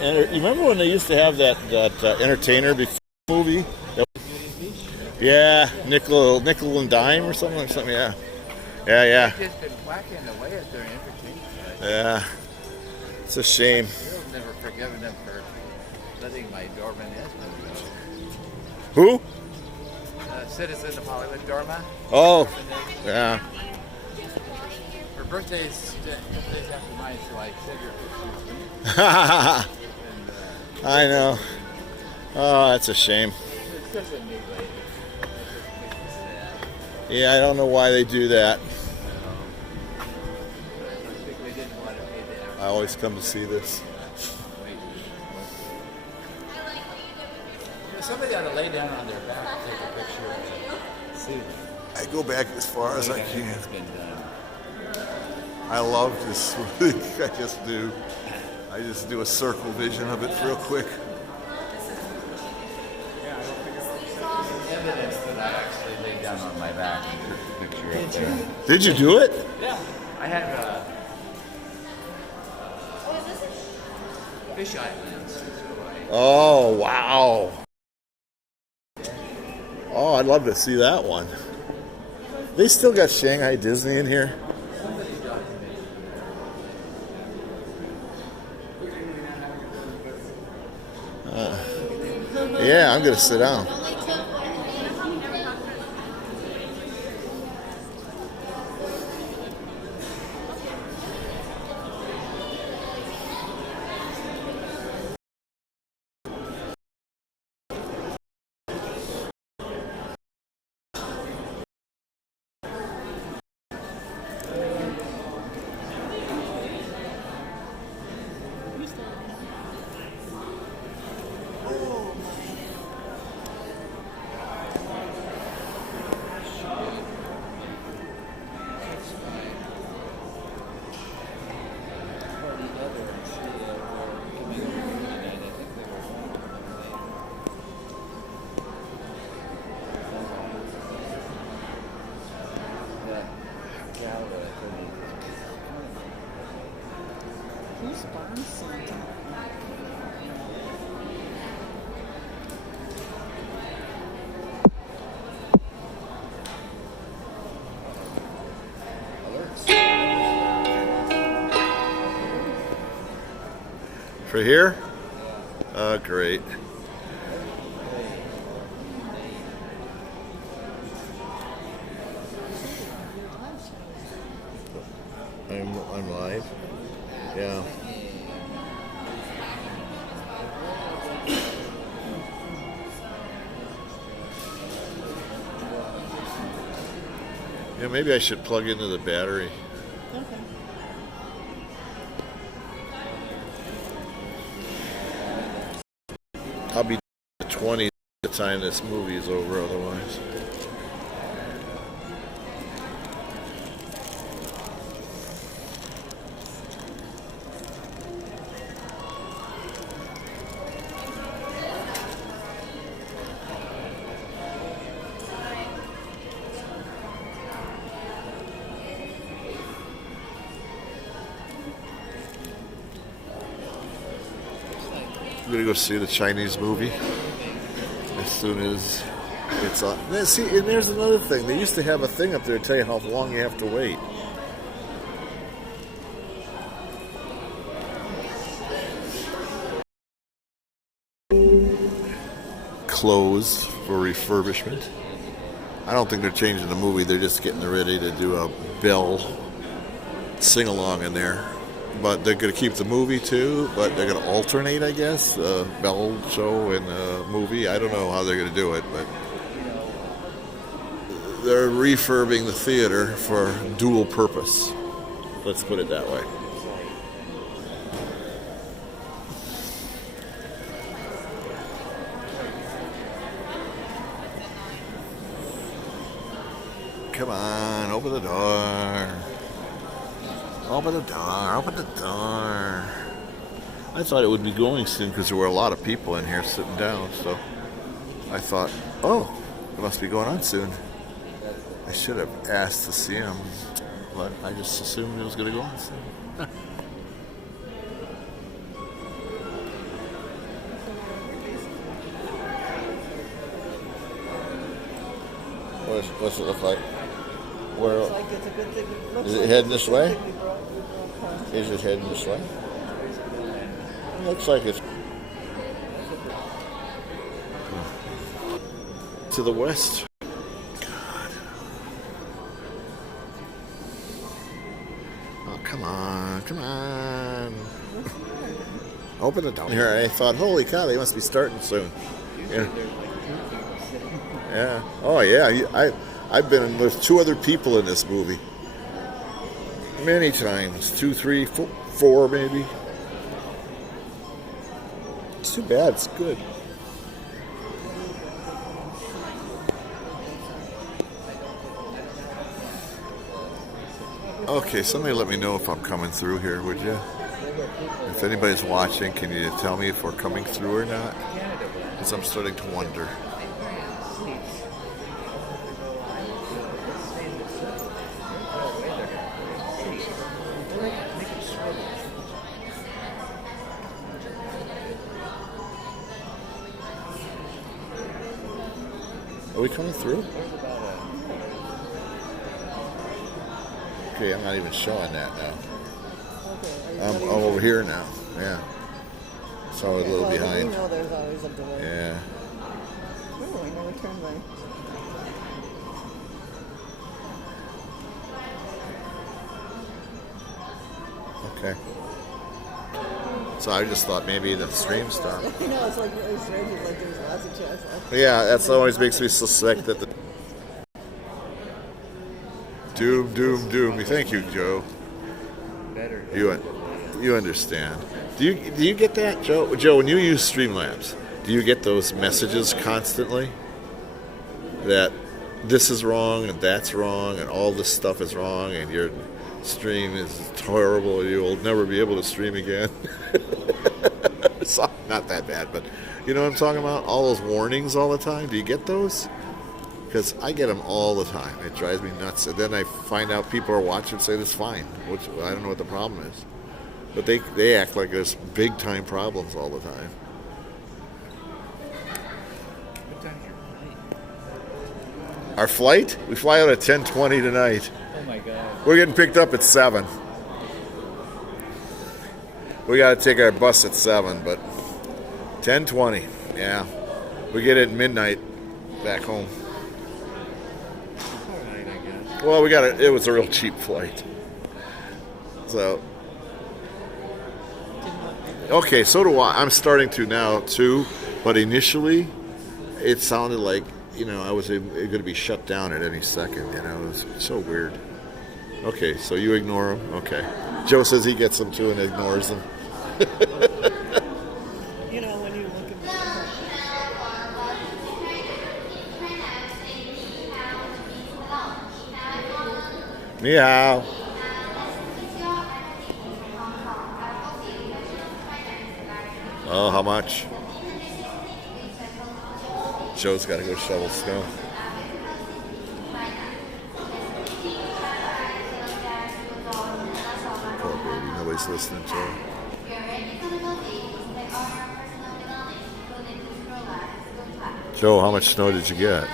You remember when they used to have that entertainer before the movie? Yeah, nickel and dime or something. Yeah. They've just been whacking away at their entertainment. Yeah. It's a shame. I've never forgiven them for letting my doorman husband go. Who? Citizen of Hollywood, Dorma. Oh, yeah. Her birthday's after mine, so I sent her pictures. I know. Oh, that's a shame. It's just a new lady. Yeah, I don't know why they do that. I always come to see this. Somebody ought to lay down on their back and take a picture of the scene. I go back as far as I can. I love this. I just do a circle vision of it real quick. Evidence that I actually laid down on my back and took the picture up there. Did you do it? Yeah. I had fisheye lens. Oh, wow. Oh, I'd love to see that one. They still got Shanghai Disney in here? Yeah, I'm going to sit down. For here? Oh, great. I'm live. Yeah. Yeah, maybe I should plug into the battery. Okay. I'll be 20 the time this movie is over otherwise. I'm gonna go see the Chinese movie as soon as it's on. See, and there's another thing. They used to have a thing up there to tell you how long you have to wait. Closed for refurbishment. I don't think they're changing the movie. They're just getting ready to do a Bell sing-along in there. But they're going to keep the movie too, but they're going to alternate, I guess, the Bell show and the movie. I don't know how they're going to do it, but they're refurbing the theater for dual purpose. Let's put it that way. come on, open the door. Open the door, open the door. I thought it would be going soon because there were a lot of people in here sitting down, so I thought, oh, it must be going on soon. I should have asked to see him, but I just assumed it was going to go on soon. What's it look like? Where? Looks like it's a good thing. Is it heading this way? Is it heading this way? It looks like it's to the west. God. Oh, come on, come on. Open the door. Here, I thought, holy cow, they must be starting soon. Yeah. Yeah. Oh, yeah. I've been in. There's 2 other people in this movie. Many times. 2, 3, 4, maybe. It's too bad. It's good. Okay, somebody let me know if I'm coming through here, would you? If anybody's watching, can you tell me if we're coming through or not? Because I'm starting to wonder. Are we coming through? Okay, I'm not even showing that now. I'm over here now. Yeah. So a little behind. You know there's always a delay. Yeah. Oh, I never turned my... Okay. So I just thought maybe the stream stopped. I know, it's like really strange. It's like there's lots of chats. Yeah, that's always makes me suspect that the... Doom, doom, doom. Thank you, Joe. You understand. Do you get that, Joe? Joe, when you use Streamlabs, do you get those messages constantly that this is wrong and that's wrong and all this stuff is wrong and your stream is horrible and you will never be able to stream again? It's not that bad, but you know what I'm talking about? All those warnings all the time. Do you get those? Because I get them all the time. It drives me nuts. And then I find out people are watching and say it's fine, which I don't know what the problem is. But they act like there's big time problems all the time. Our flight? We fly out at 10:20 tonight. Oh my God. We're getting picked up at 7. We got to take our bus at 7, but 10:20. Yeah. We get it at midnight back home. Well, it was a real cheap flight. So, okay, so do I. I'm starting to now too, but initially it sounded like, I was going to be shut down at any second, It was so weird. Okay, so you ignore them? Okay. Joe says he gets them too and ignores them. When you look at Meow. Oh, how much? Joe's got to go shovel snow. Poor baby, nobody's listening to her. Joe, how much snow did you get?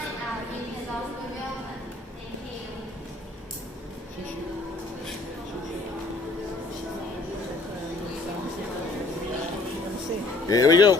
Here we go.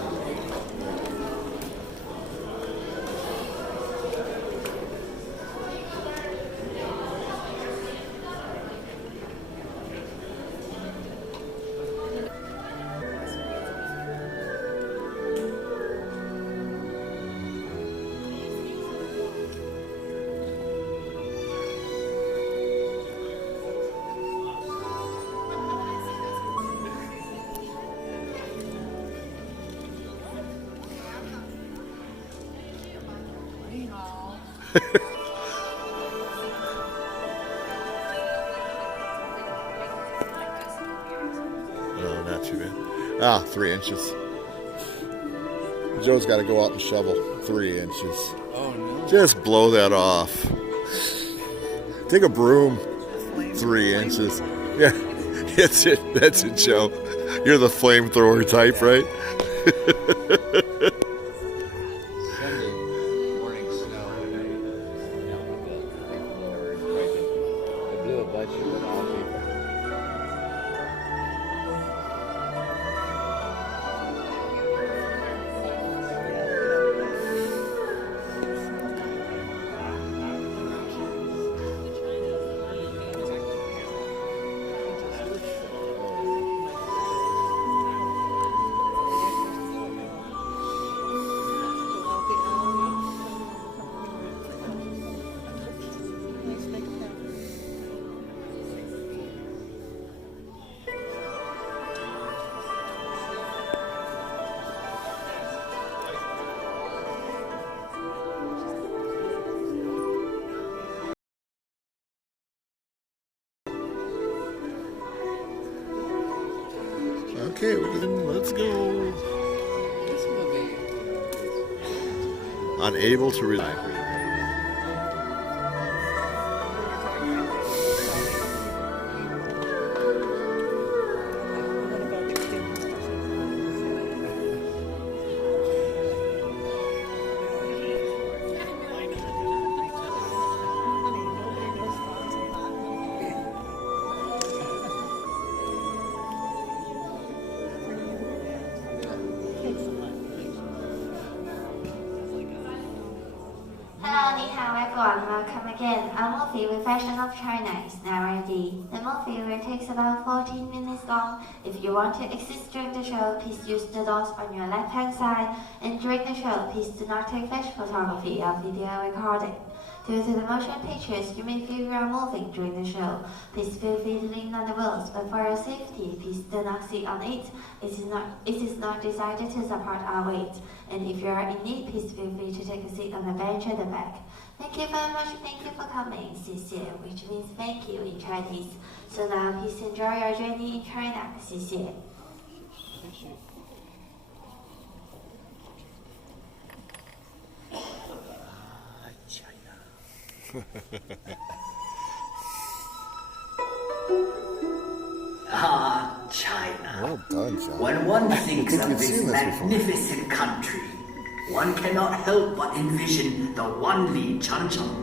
No, not too bad. Ah, 3 inches. Joe's got to go out and shovel 3 inches. Oh no! Just blow that off. Take a broom. 3 inches. Yeah, that's it. That's it, Joe. You're the flamethrower type, right? Sunday morning snow, and I blew a bunch of it off. Okay, let's go. Unable to rely. Hello, ni hao everyone, welcome again. Our movie Reflection of China is now ready. The movie will take about 14 minutes long. If you want to exit during the show, please use the doors on your left hand side. And during the show, please do not take flash photography or video recording. Due to the motion pictures, you may feel you are moving during the show. Please feel free to lean on the wheels, but for your safety, please do not sit on it. It is not designed to support our weight. And if you are in need, please feel free to take a seat on the bench at the back. Thank you very much. Thank you for coming, 谢谢, which means thank you in Chinese. So now please enjoy your journey in China. 谢谢. Ah, China. Well done, John. When one thinks think of you've this seen this before. magnificent country, one cannot help but envision the Wanli Chancheng,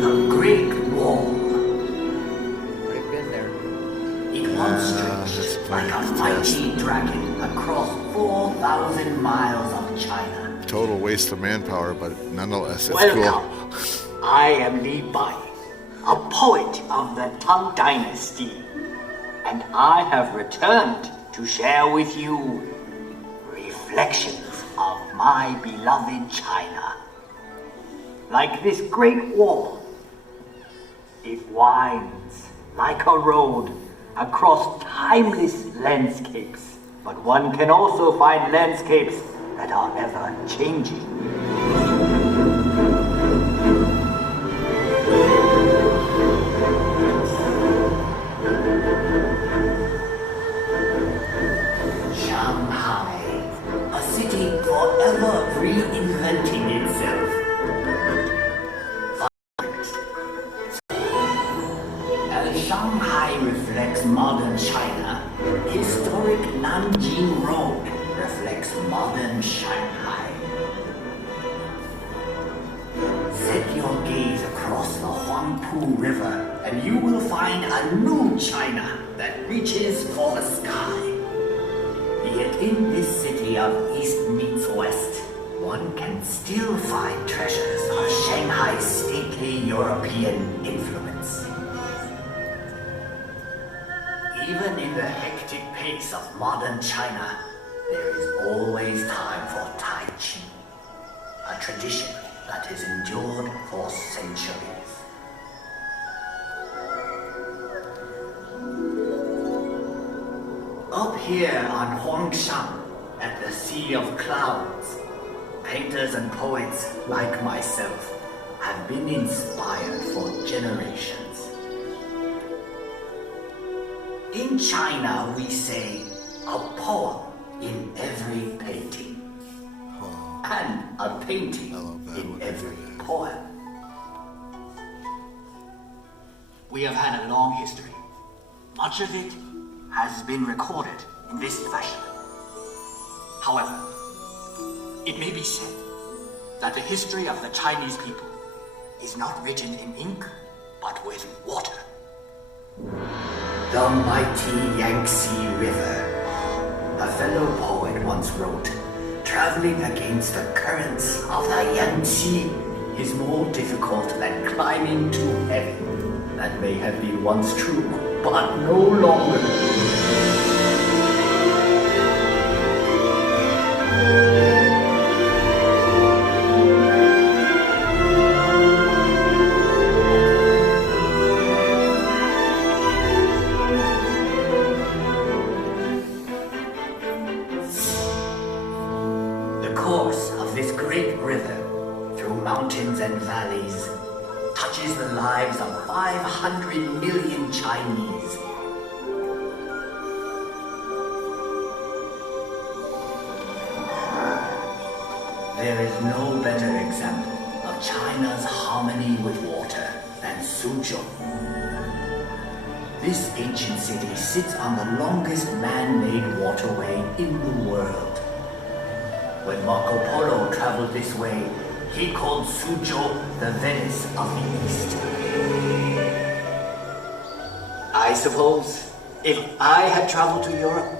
the Great Wall. I've been there. It once stretched like a mighty dragon across 4,000 miles of China. Total waste of manpower, but nonetheless, it's Welcome. cool. I am Li Bai, a poet of the Tang Dynasty, and I have returned to share with you reflections of my beloved China. Like this great wall, it winds like a road across timeless landscapes, but one can also find landscapes that are ever changing. Shanghai, a city forever reinventing itself. As Shanghai reflects modern China, historic Nanjing Road reflects modern Shanghai. Set your gaze across the Huangpu River and you will find a new China that reaches for the sky. Yet in this city of East meets West, one can still find treasures of Shanghai's stately European influence. Even in the hectic pace of modern China, there is always time for Tai Chi, a tradition that has endured for centuries. Up here on Huangshan, at the Sea of Clouds, painters and poets like myself have been inspired for generations. In China, we say a poem in every painting. And a painting in every poem. We have had a long history. Much of it has been recorded in this fashion. However, it may be said that the history of the Chinese people is not written in ink, but with water. The mighty Yangtze River. A fellow poet once wrote, traveling against the currents of the Yangtze is more difficult than climbing to heaven. That may have been once true, but no longer. Mountains and valleys touches the lives of 500 million Chinese. There is no better example of China's harmony with water than Suzhou. This ancient city sits on the longest man-made waterway in the world. When Marco Polo traveled this way, he called Suzhou the Venice of the East. I suppose if I had traveled to Europe,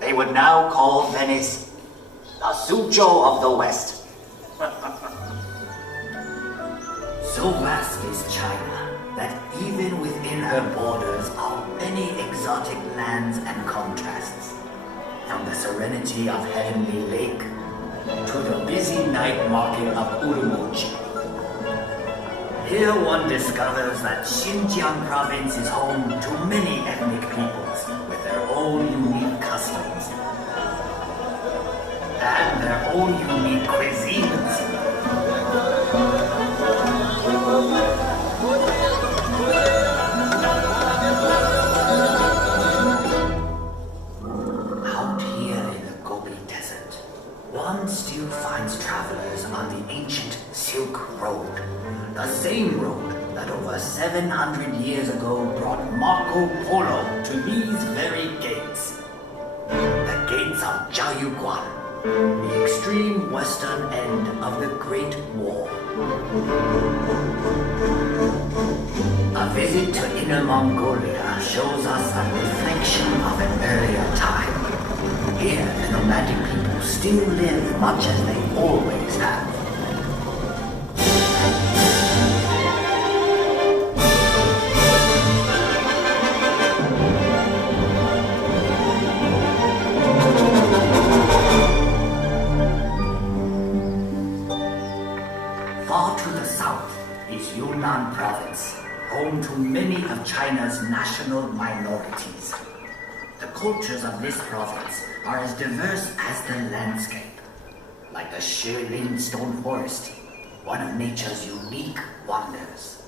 they would now call Venice the Suzhou of the West. So vast is China that even within her borders are many exotic lands and contrasts. From the serenity of Heavenly Lake to the busy night market of Urumqi. Here one discovers that Xinjiang province is home to many ethnic peoples with their own unique customs and their own unique cuisines. Out here in the Gobi Desert, one still finds travelers on the ancient Silk Road, the same road that over 700 years ago brought Marco Polo to these very gates. The gates of Jiayuguan, the extreme western end of the Great Wall. A visit to Inner Mongolia shows us a reflection of an earlier time. Here, the nomadic people still live much as they always have. Far to the south is Yunnan province, home to many of China's national minorities. The cultures of this province are as diverse as the landscape. Like the Shilin Stone Forest, one of nature's unique wonders.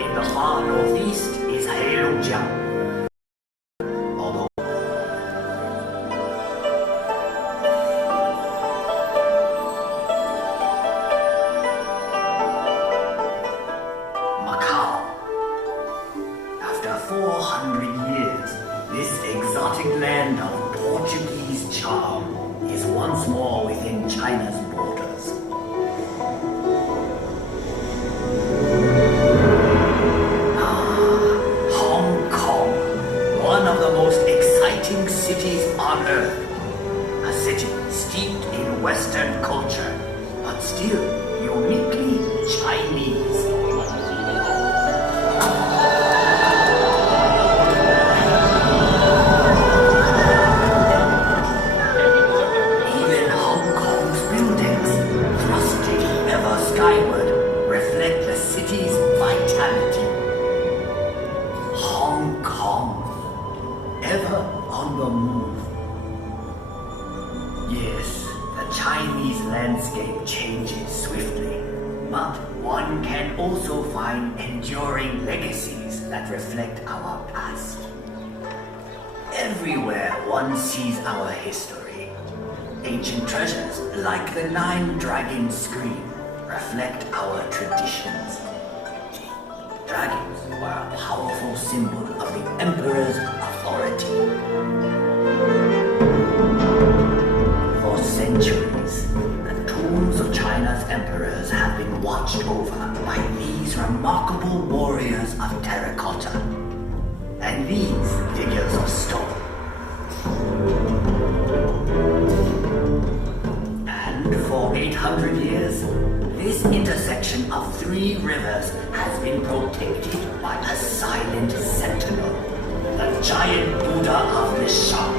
In the far northeast is Heilongjiang. Although Macau. After 400 years, this exotic land of Portuguese charm is once more within China's borders. Hong Kong, one of the most exciting cities on earth. A city steeped in Western culture, but still uniquely Chinese. Skyward reflect the city's vitality. Hong Kong, ever on the move. Yes, the Chinese landscape changes swiftly, but one can also find enduring legacies that reflect our past. Everywhere one sees our history. Ancient treasures like the 9 dragon screen reflect our traditions. Dragons were a powerful symbol of the emperor's authority. For centuries, the tombs of China's emperors have been watched over by these remarkable warriors of terracotta and these figures of stone. And for 800 years, this intersection of 3 rivers has been protected by a silent sentinel, the giant Buddha of the Shang.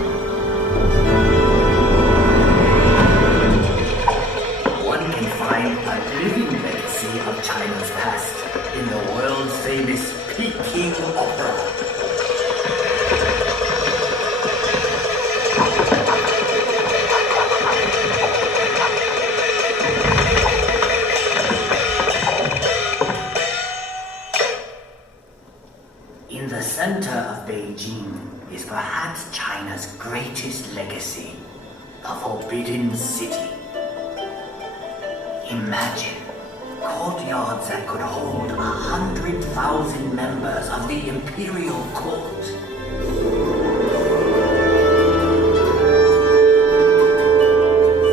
One can find a living legacy of China's past in the world's famous Peking Opera. In the center of Beijing is perhaps China's greatest legacy, the Forbidden City. Imagine courtyards that could hold 100,000 members of the imperial court.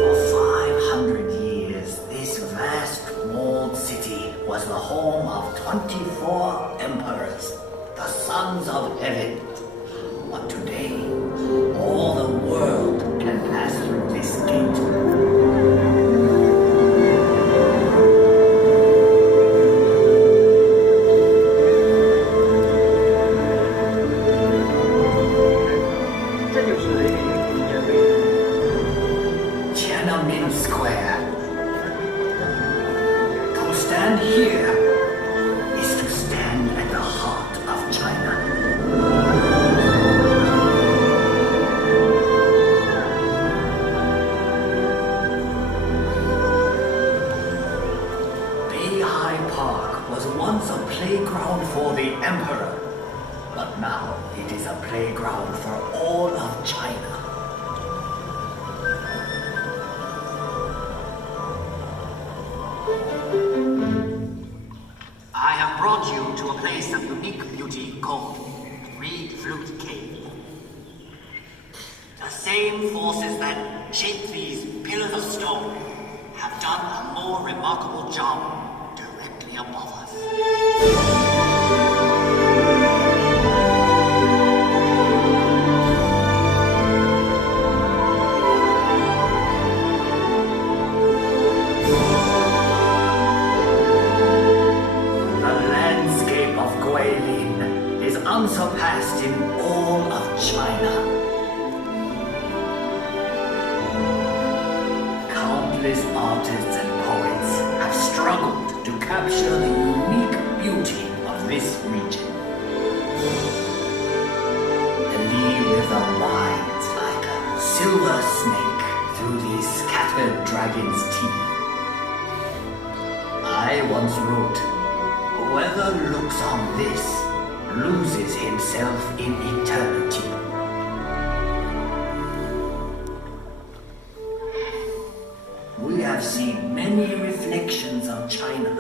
For 500 years, this vast walled city was the home of 24 emperors, the sons of heaven. But today, all the world can pass through this gate. Tiananmen Square. To stand here is to stand at the heart of China. Beihai Park was once a playground for the emperor, but now it is a playground for all of China. I have brought you to a place of unique beauty called Reed Flute Cave. The same forces that shape these pillars of stone have done a more remarkable job directly above us. Unsurpassed in all of China. Countless artists and poets have struggled to capture the unique beauty of this region. The Li River winds like a silver snake through these scattered dragons' teeth. I once wrote, "Whoever looks on this loses himself in eternity." We have seen many reflections of China,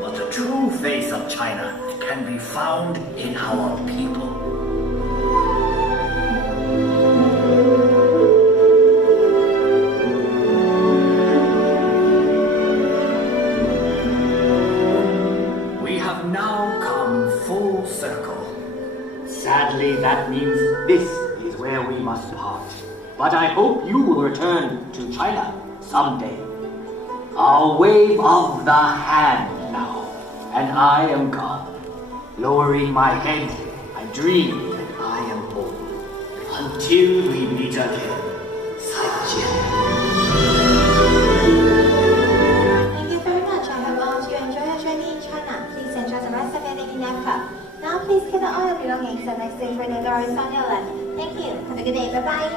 but the true face of China can be found in our people. We have now come full circle. Sadly, that means this is where we must part. But I hope you will return to China someday. I'll wave of the hand now, and I am gone. Lowering my head, I dream that I am home. Until we meet again. Zaijian. Thank you very much. I hope all of you enjoy your journey in China. Please enjoy the rest of your day in Epcot. Now please keep all your belongings and next day for the doors on your left. Thank you. Have a good day. Bye-bye.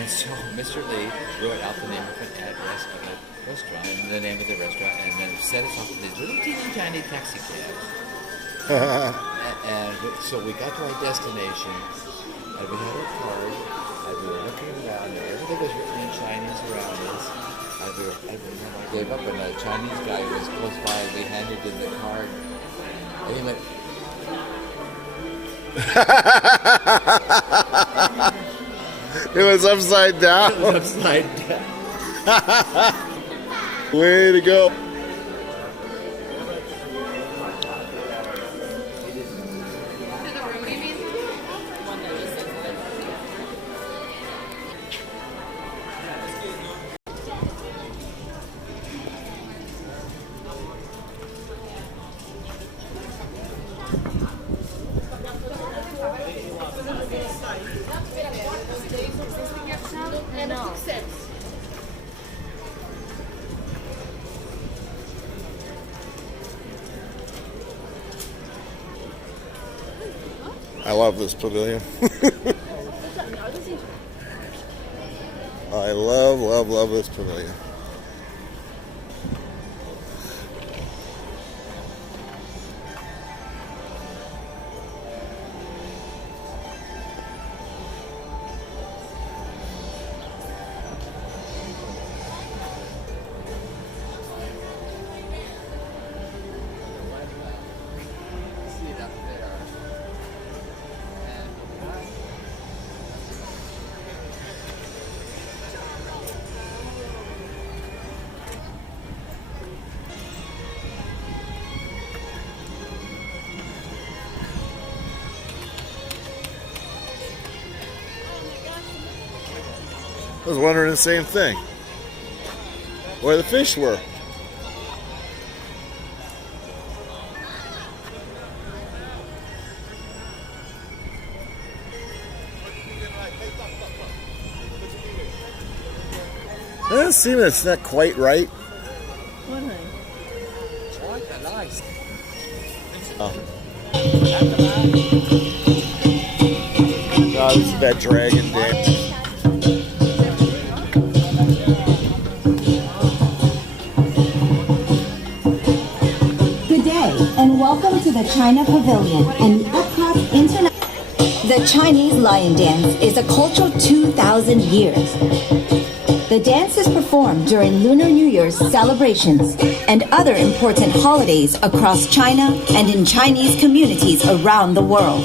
And so Mr. Lee wrote out the name of an address of a restaurant and the name of the restaurant, and then set us off in these little teeny tiny taxi cabs. and so we got to our destination, and we had our card, and we were looking around, and everything was written in Chinese around us. And we gave up, and a Chinese guy was close by, and we handed him the card, and he went, it was upside down. It was upside down. Way to go. I love this pavilion. I love this pavilion. I was wondering the same thing. Where the fish were. It doesn't seem it's not quite right. What? Nice. Oh. No, this is that dragon dance. Good day, and welcome to the China Pavilion and the Epcot International. The Chinese Lion Dance is a cultural 2,000 years. The dance is performed during Lunar New Year's celebrations and other important holidays across China and in Chinese communities around the world.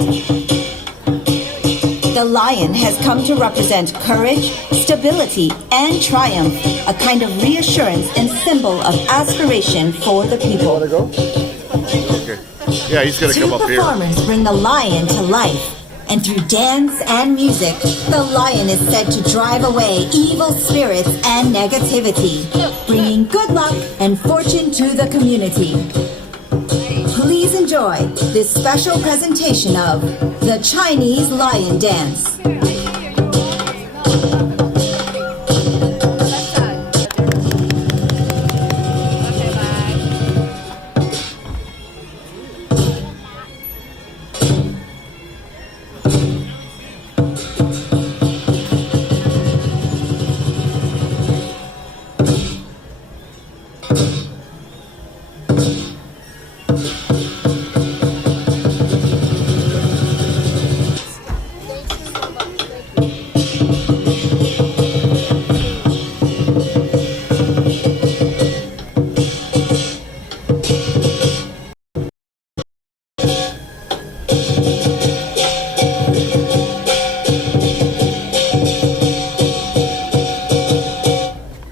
The lion has come to represent courage, stability, and triumph, a kind of reassurance and symbol of aspiration for the people. Okay. Yeah, he's gonna come up here. Two performers bring the lion to life. And through dance and music, the lion is said to drive away evil spirits and negativity, bringing good luck and fortune to the community. Please enjoy this special presentation of the Chinese Lion Dance.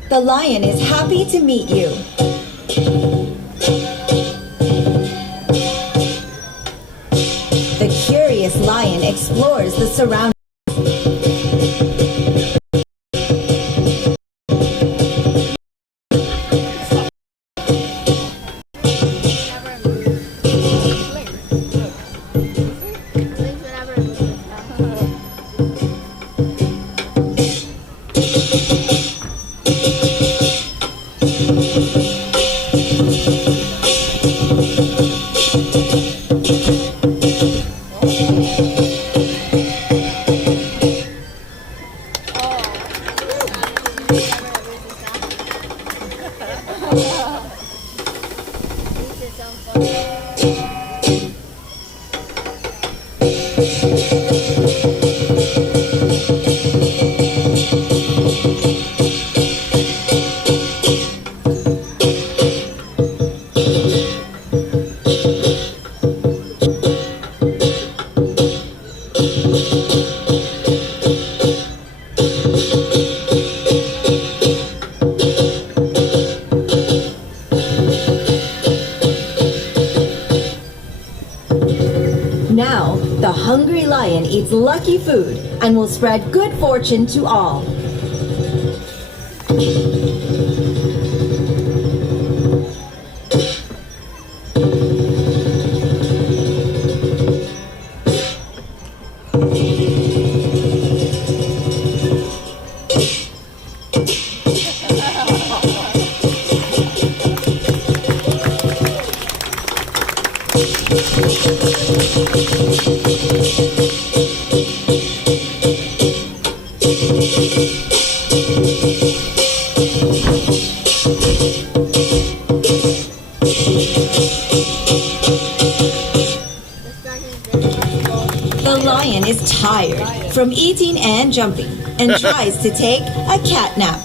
The lion is happy to meet you. The curious lion explores the surroundings. hungry lion eats lucky food and will spread good fortune to all. The lion is tired from eating and jumping and tries to take a cat nap.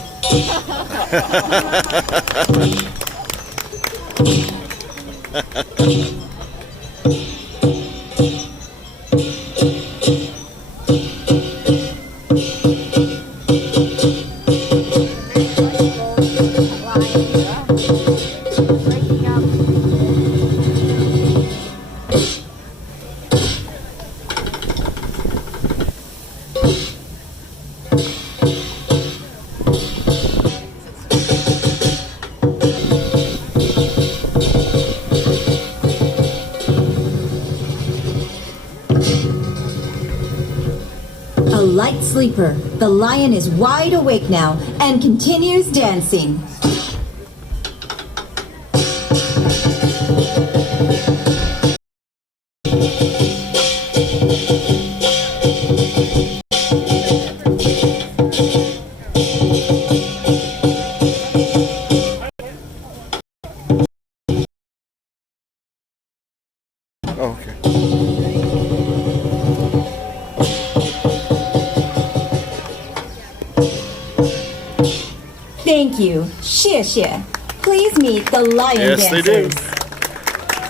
A light sleeper, the lion is wide awake now and continues dancing. Oh, okay. Thank you. 谢谢. Please meet the lion Yes, they do. dancers.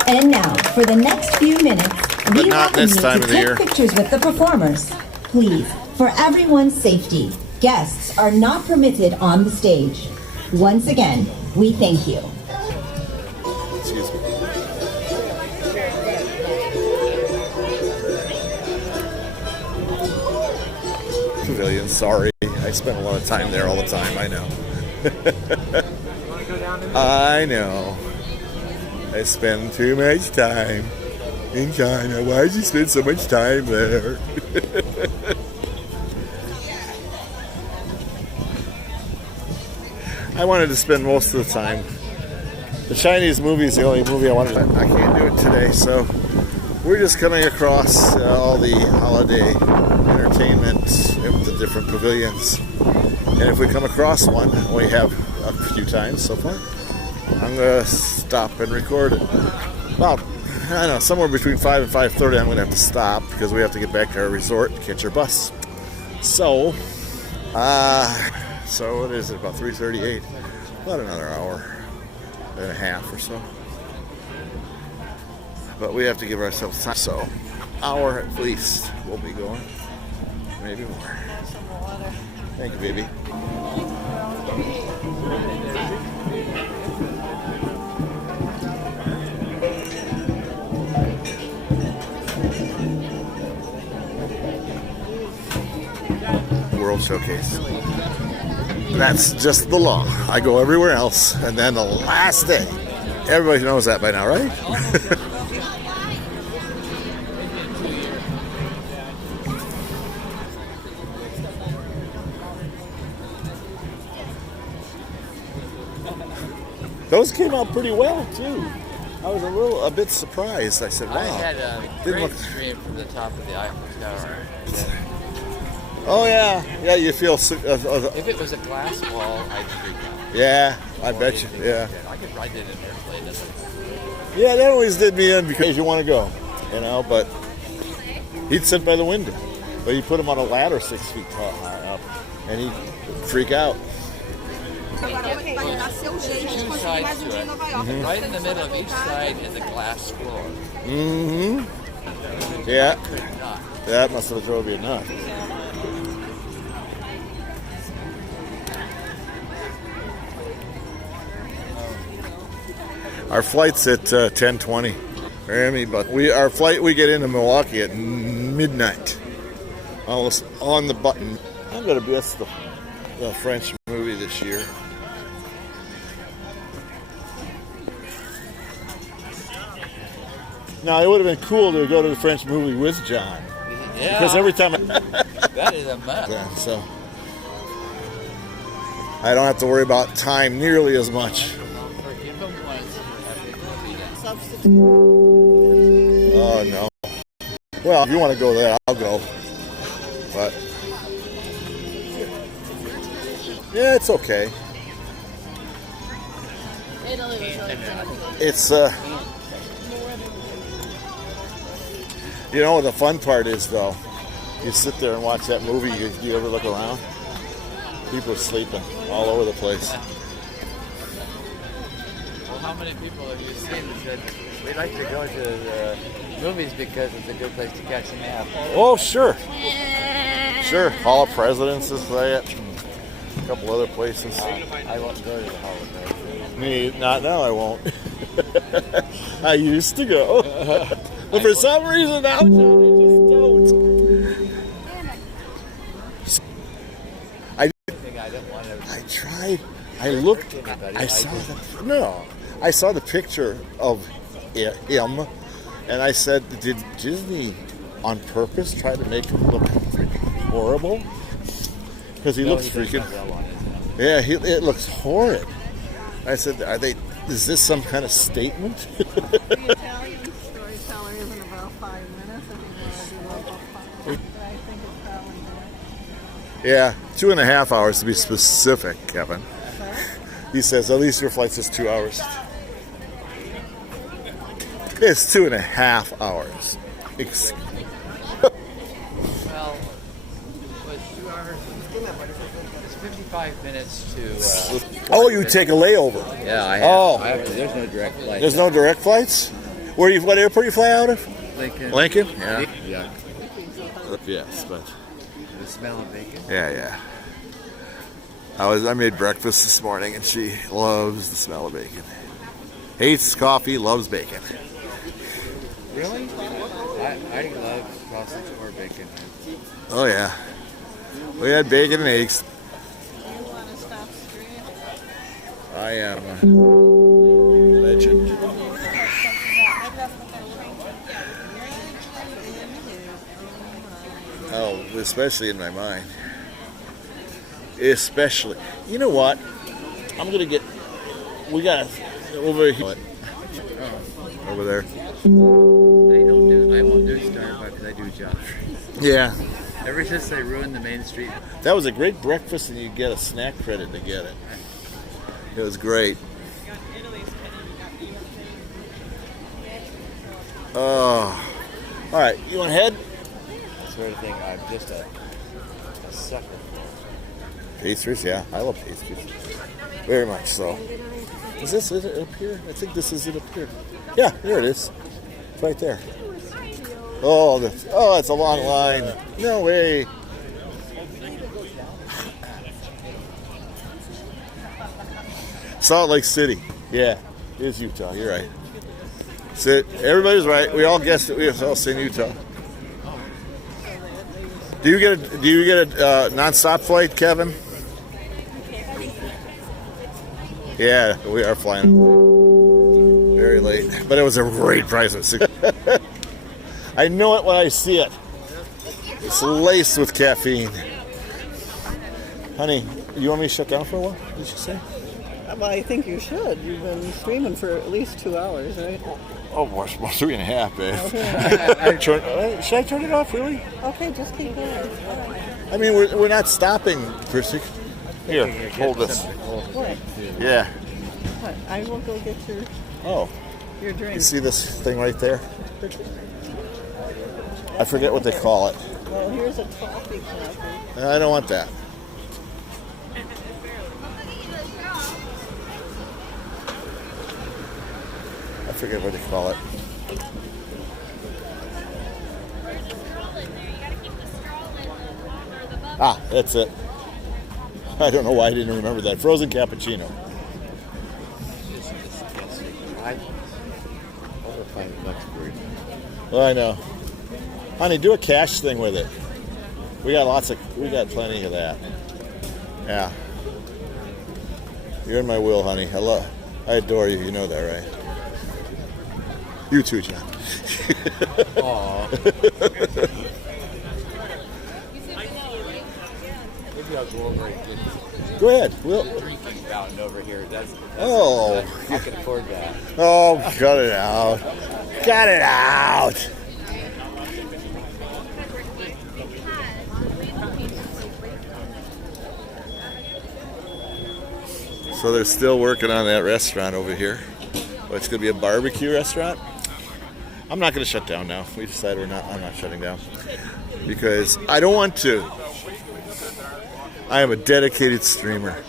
And now, for the next few minutes, we not welcome this you time to of the take year. pictures with the performers. Please, for everyone's safety, guests are not permitted on the stage. Once again, we thank you. Excuse me. Pavilion, sorry. I spend a lot of time there all the time, I know. I know. I spend too much time in China. Why did you spend so much time there? I wanted to spend most of the time. The Chinese movie is the only movie I wanted to. I can't do it today, so we're just coming across all the holiday entertainment at the different pavilions. And if we come across one, we have a few times so far, I'm going to stop and record it. Well, I don't know, somewhere between 5 and 5:30 I'm going to have to stop because we have to get back to our resort and catch our bus. So what is it, about 3:38? About another hour and a half or so. But we have to give ourselves time, so hour at least we'll be going. Maybe more. Thank you, baby. World Showcase. That's just the law. I go everywhere else, and then the last day. Everybody knows that by now, right? Those came out pretty well too. I was a bit surprised. I said, "Wow." I had a Didn't great look- stream from the top of the Eiffel Tower. Oh yeah, yeah. You feel. If it was a glass wall, I'd freak out. Yeah, I bet you. Yeah. I did an airplane. Yeah, that always did me in because you want to go, you know. But he'd sit by the window, but you put him on a ladder 6 feet tall, high up, and he'd freak out. Two sides to it. Mhm. Right in the middle of each side is a glass floor. Mm-hmm. Yeah. Could not. That must have drove you nuts. Our flight's at 10:20. But our flight we get into Milwaukee at midnight. Almost on the button. I'm going to miss the French movie this year. Now, it would have been cool to go to the French movie with John. Yeah. Because every time that is a mess. Yeah, so I don't have to worry about time nearly as much. Oh, no. Well, if you want to go there, I'll go. But yeah, it's okay. It's you know what the fun part is, though? You sit there and watch that movie. You ever look around? People are sleeping all over the place. Well, how many people have you seen that said we like to go to the movies because it's a good place to catch a nap? Oh, sure. Sure. Hall of Presidents is that. A couple other places. I won't go to the Hall of Presidents. Me, not now. I won't. I used to go, but for some reason now, John, I just don't. I tried. I looked. I saw the picture of him, and I said, "Did Disney on purpose try to make him look horrible?" Because he looks freaking. Yeah, it looks horrid. I said, "Are they? Is this some kind of statement?" The Italian storyteller isn't about 5 minutes. I think about 5. But I think it's probably more. Yeah, 2.5 hours to be specific, Kevin. He says, "At least your flight says 2 hours." It's 2.5 hours. Well, with 2 hours, it's 55 minutes to. Oh, you take a layover. Yeah, I have. Oh, I have to, there's no direct flight. There's no direct flights. What airport you fly out of? Lincoln. Lincoln. Yeah. Yeah. Yes, but. The smell of bacon. Yeah. I made breakfast this morning, and she loves the smell of bacon. Hates coffee, loves bacon. Really? I love sausage or bacon. Oh yeah, we had bacon and eggs. I am a legend. Oh, especially in my mind. Especially. You know what? We got over here. Over there. I won't do Starbucks because I do Joffrey. Yeah. Ever since they ruined the main street. That was a great breakfast, and you get a snack credit to get it. It was great. Oh. All right, you want to head? Sort of thing. I'm just a sucker for. Pastries, yeah. I love pastries. Very much so. Is it up here? I think this is it up here. Yeah, there it is. It's right there. Oh, it's a long line. No way. Salt Lake City. Yeah, it is Utah. You're right. Everybody's right. We all guessed it. We all seen Utah. Do you get a nonstop flight, Kevin? Yeah, we are flying very late, but it was a great price at $6. I know it when I see it. It's laced with caffeine. Honey, you want me to shut down for a while? Did you say? Well, I think you should. You've been streaming for at least 2 hours, right? Oh, more 3.5, babe. Okay. Should I turn it off, really? Okay, just keep going. I mean, we're not stopping for Here, hold this. What? Yeah. What? I will go get your drink. You see this thing right there? I forget what they call it. Well, here's a toffee coffee. I don't want that. I forget what they call it. Ah, that's it. I don't know why I didn't remember that. Frozen cappuccino. Over $5 for it. Well, I know. Honey, do a cash thing with it. We got plenty of that. Yeah. You're in my will, honey. I adore you. You know that, right? You too, John. Aww. Maybe I'll go over and get. Go ahead. We'll drinking fountain over here. I can afford that. Oh, cut it out. Cut it out. So they're still working on that restaurant over here. It's going to be a barbecue restaurant. I'm not going to shut down now. We decided I'm not shutting down because I don't want to. I am a dedicated streamer.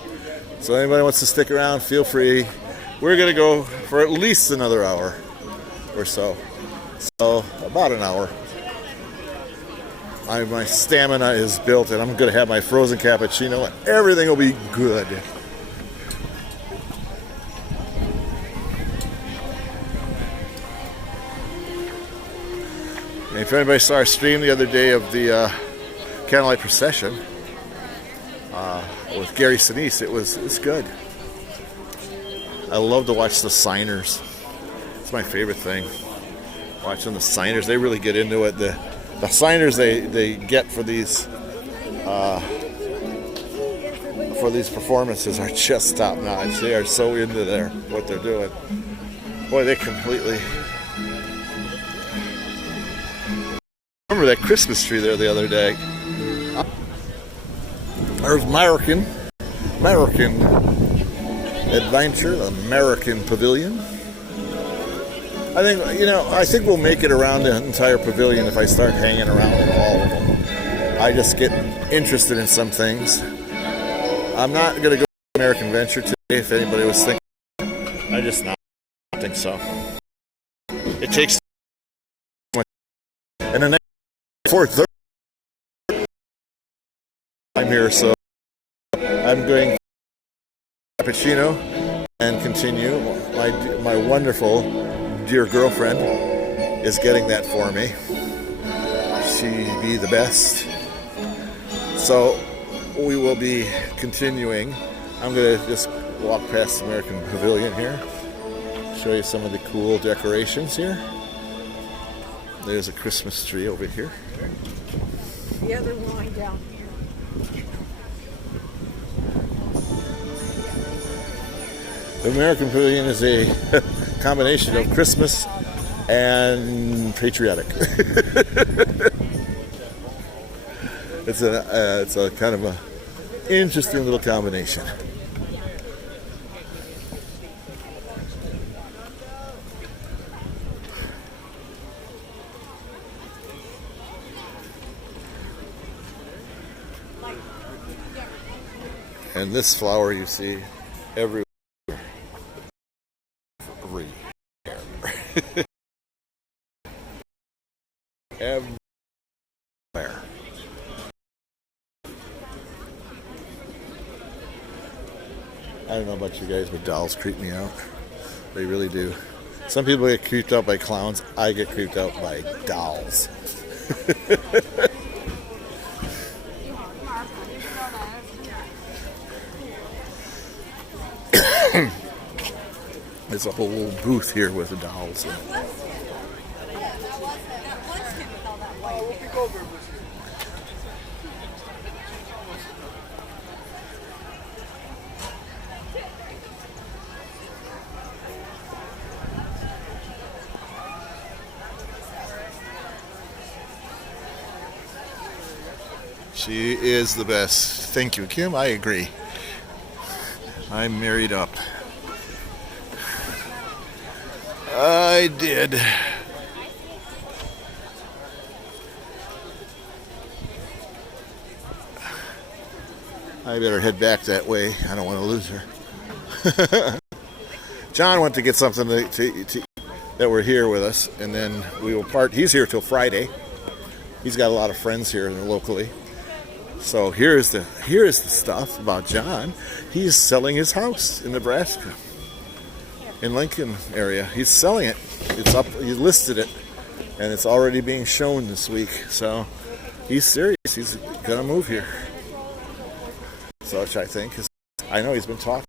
So anybody wants to stick around, feel free. We're going to go for at least another hour or so. So about an hour. My stamina is built and I'm going to have my frozen cappuccino and everything will be good. And if anybody saw our stream the other day of the Candlelight Procession with Gary Sinise, it's good. I love to watch the signers. It's my favorite thing. Watching the signers, they really get into it. The signers they get for these performances are just top notch. They are so into what they're doing. Boy, they completely. I remember that Christmas tree there the other day. There's American Adventure, American Pavilion. I think we'll make it around the entire pavilion if I start hanging around in all of them. I just get interested in some things. I'm not going to go to American Adventure today, if anybody was thinking. I just not think so. It takes too much. And then 4:30 I'm here, so I'm going cappuccino and continue. My wonderful dear girlfriend is getting that for me. She be the best. So we will be continuing. I'm going to just walk past the American Pavilion here, show you some of the cool decorations here. There's a Christmas tree over here. The other one down here. The American Pavilion is a combination of Christmas and patriotic. It's a kind of a interesting little combination. And this flower you see everywhere. Everywhere. I don't know about you guys, but dolls creep me out. They really do. Some people get creeped out by clowns. I get creeped out by dolls. There's a whole booth here with the dolls. She is the best. Thank you, Kim. I agree. I'm married up. I did. I better head back that way. I don't want to lose her. John went to get something to eat that were here with us, and then we will part. He's here till Friday. He's got a lot of friends here locally. So here's the stuff about John. He's selling his house in Nebraska, in Lincoln area. He's selling it. It's up. He listed it and it's already being shown this week. So he's serious. He's gonna move here. So which I think is, I know he's been talking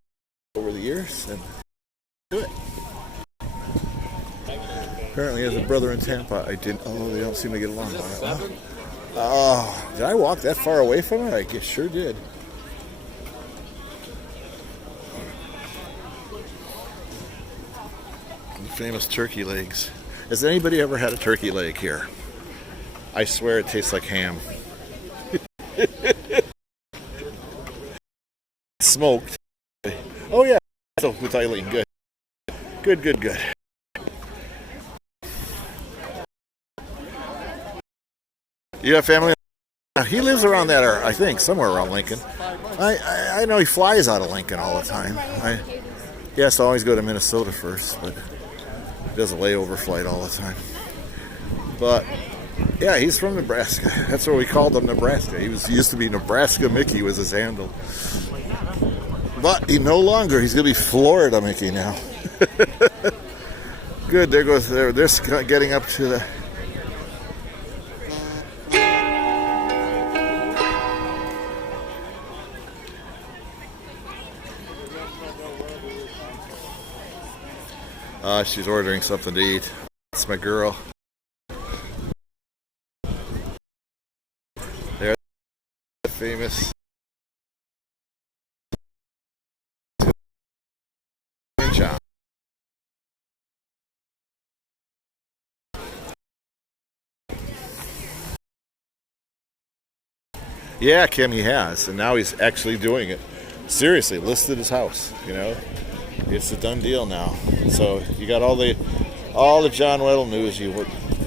over the years and do it. Apparently, he has a brother in Tampa. I didn't. Oh, they don't seem to get along. Oh, did I walk that far away from it? I guess sure did. Famous turkey legs. Has anybody ever had a turkey leg here? I swear it tastes like ham. Smoked. Oh yeah, so with Eileen, good. Good. You have family? He lives around that, or I think somewhere around Lincoln. I know he flies out of Lincoln all the time. He has to always go to Minnesota first, but he does a layover flight all the time. But yeah, he's from Nebraska. That's what we called him, Nebraska. He used to be Nebraska Mickey was his handle. But he no longer. He's gonna be Florida Mickey now. Good. There goes there. They're getting up to the. She's ordering something to eat. That's my girl. There's the famous John. Yeah, Kim, he has, and now he's actually doing it. Seriously, listed his house. You know, it's a done deal now. So you got all the John Weddle news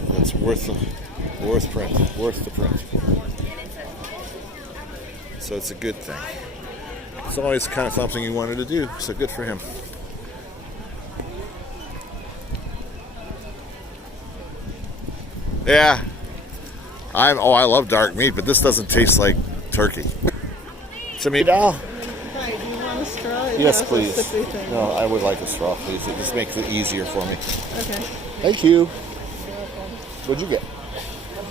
that's worth the print. So it's a good thing. It's always kind of something he wanted to do. So good for him. Yeah. I love dark meat, but this doesn't taste like turkey. To me, doll. Hi, do you want a straw? Yes, please. No, I would like a straw, please. It just makes it easier for me. Okay. Thank you. What'd you get? A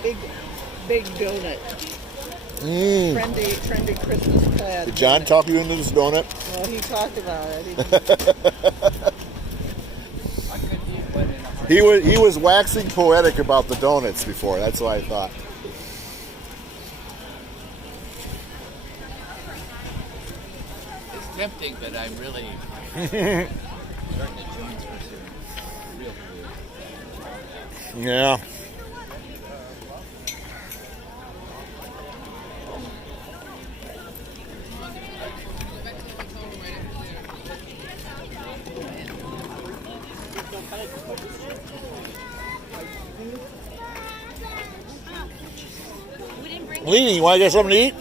big donut. Trendy Christmas plaid. Did John talk you into this donut? Well, he talked about it. He was waxing poetic about the donuts before. That's what I thought. It's tempting, but I'm really starting to join for real. Yeah. Leanie, you want to get something to eat?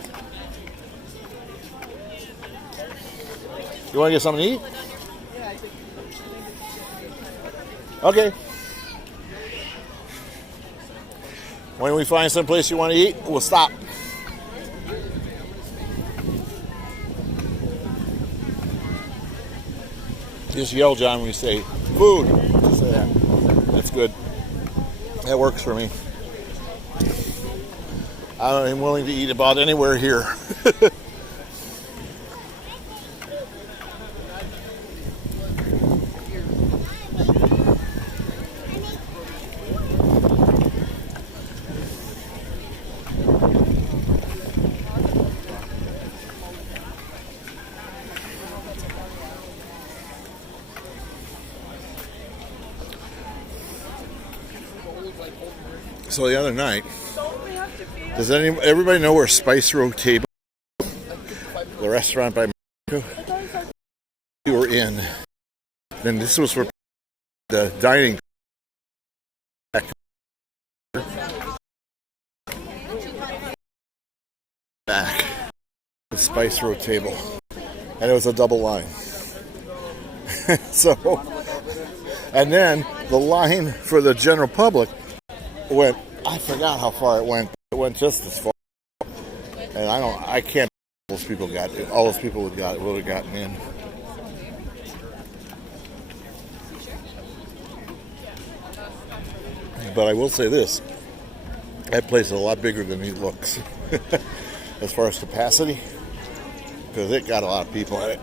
You want to get something to eat? Okay. When we find some place you want to eat, we'll stop. Just yell, John, when you say food. Just say that. That's good. That works for me. I'm willing to eat about anywhere here. So the other night, does everybody know where Spice Road Table, the restaurant by Mexico, we were in? Then this was for the dining. Back, the Spice Road Table, and it was a double line. So, and then the line for the general public went. I forgot how far it went. It went just as far, and I can't. Those people got it. All those people would have gotten in. But I will say this, that place is a lot bigger than it looks as far as capacity, because it got a lot of people in it.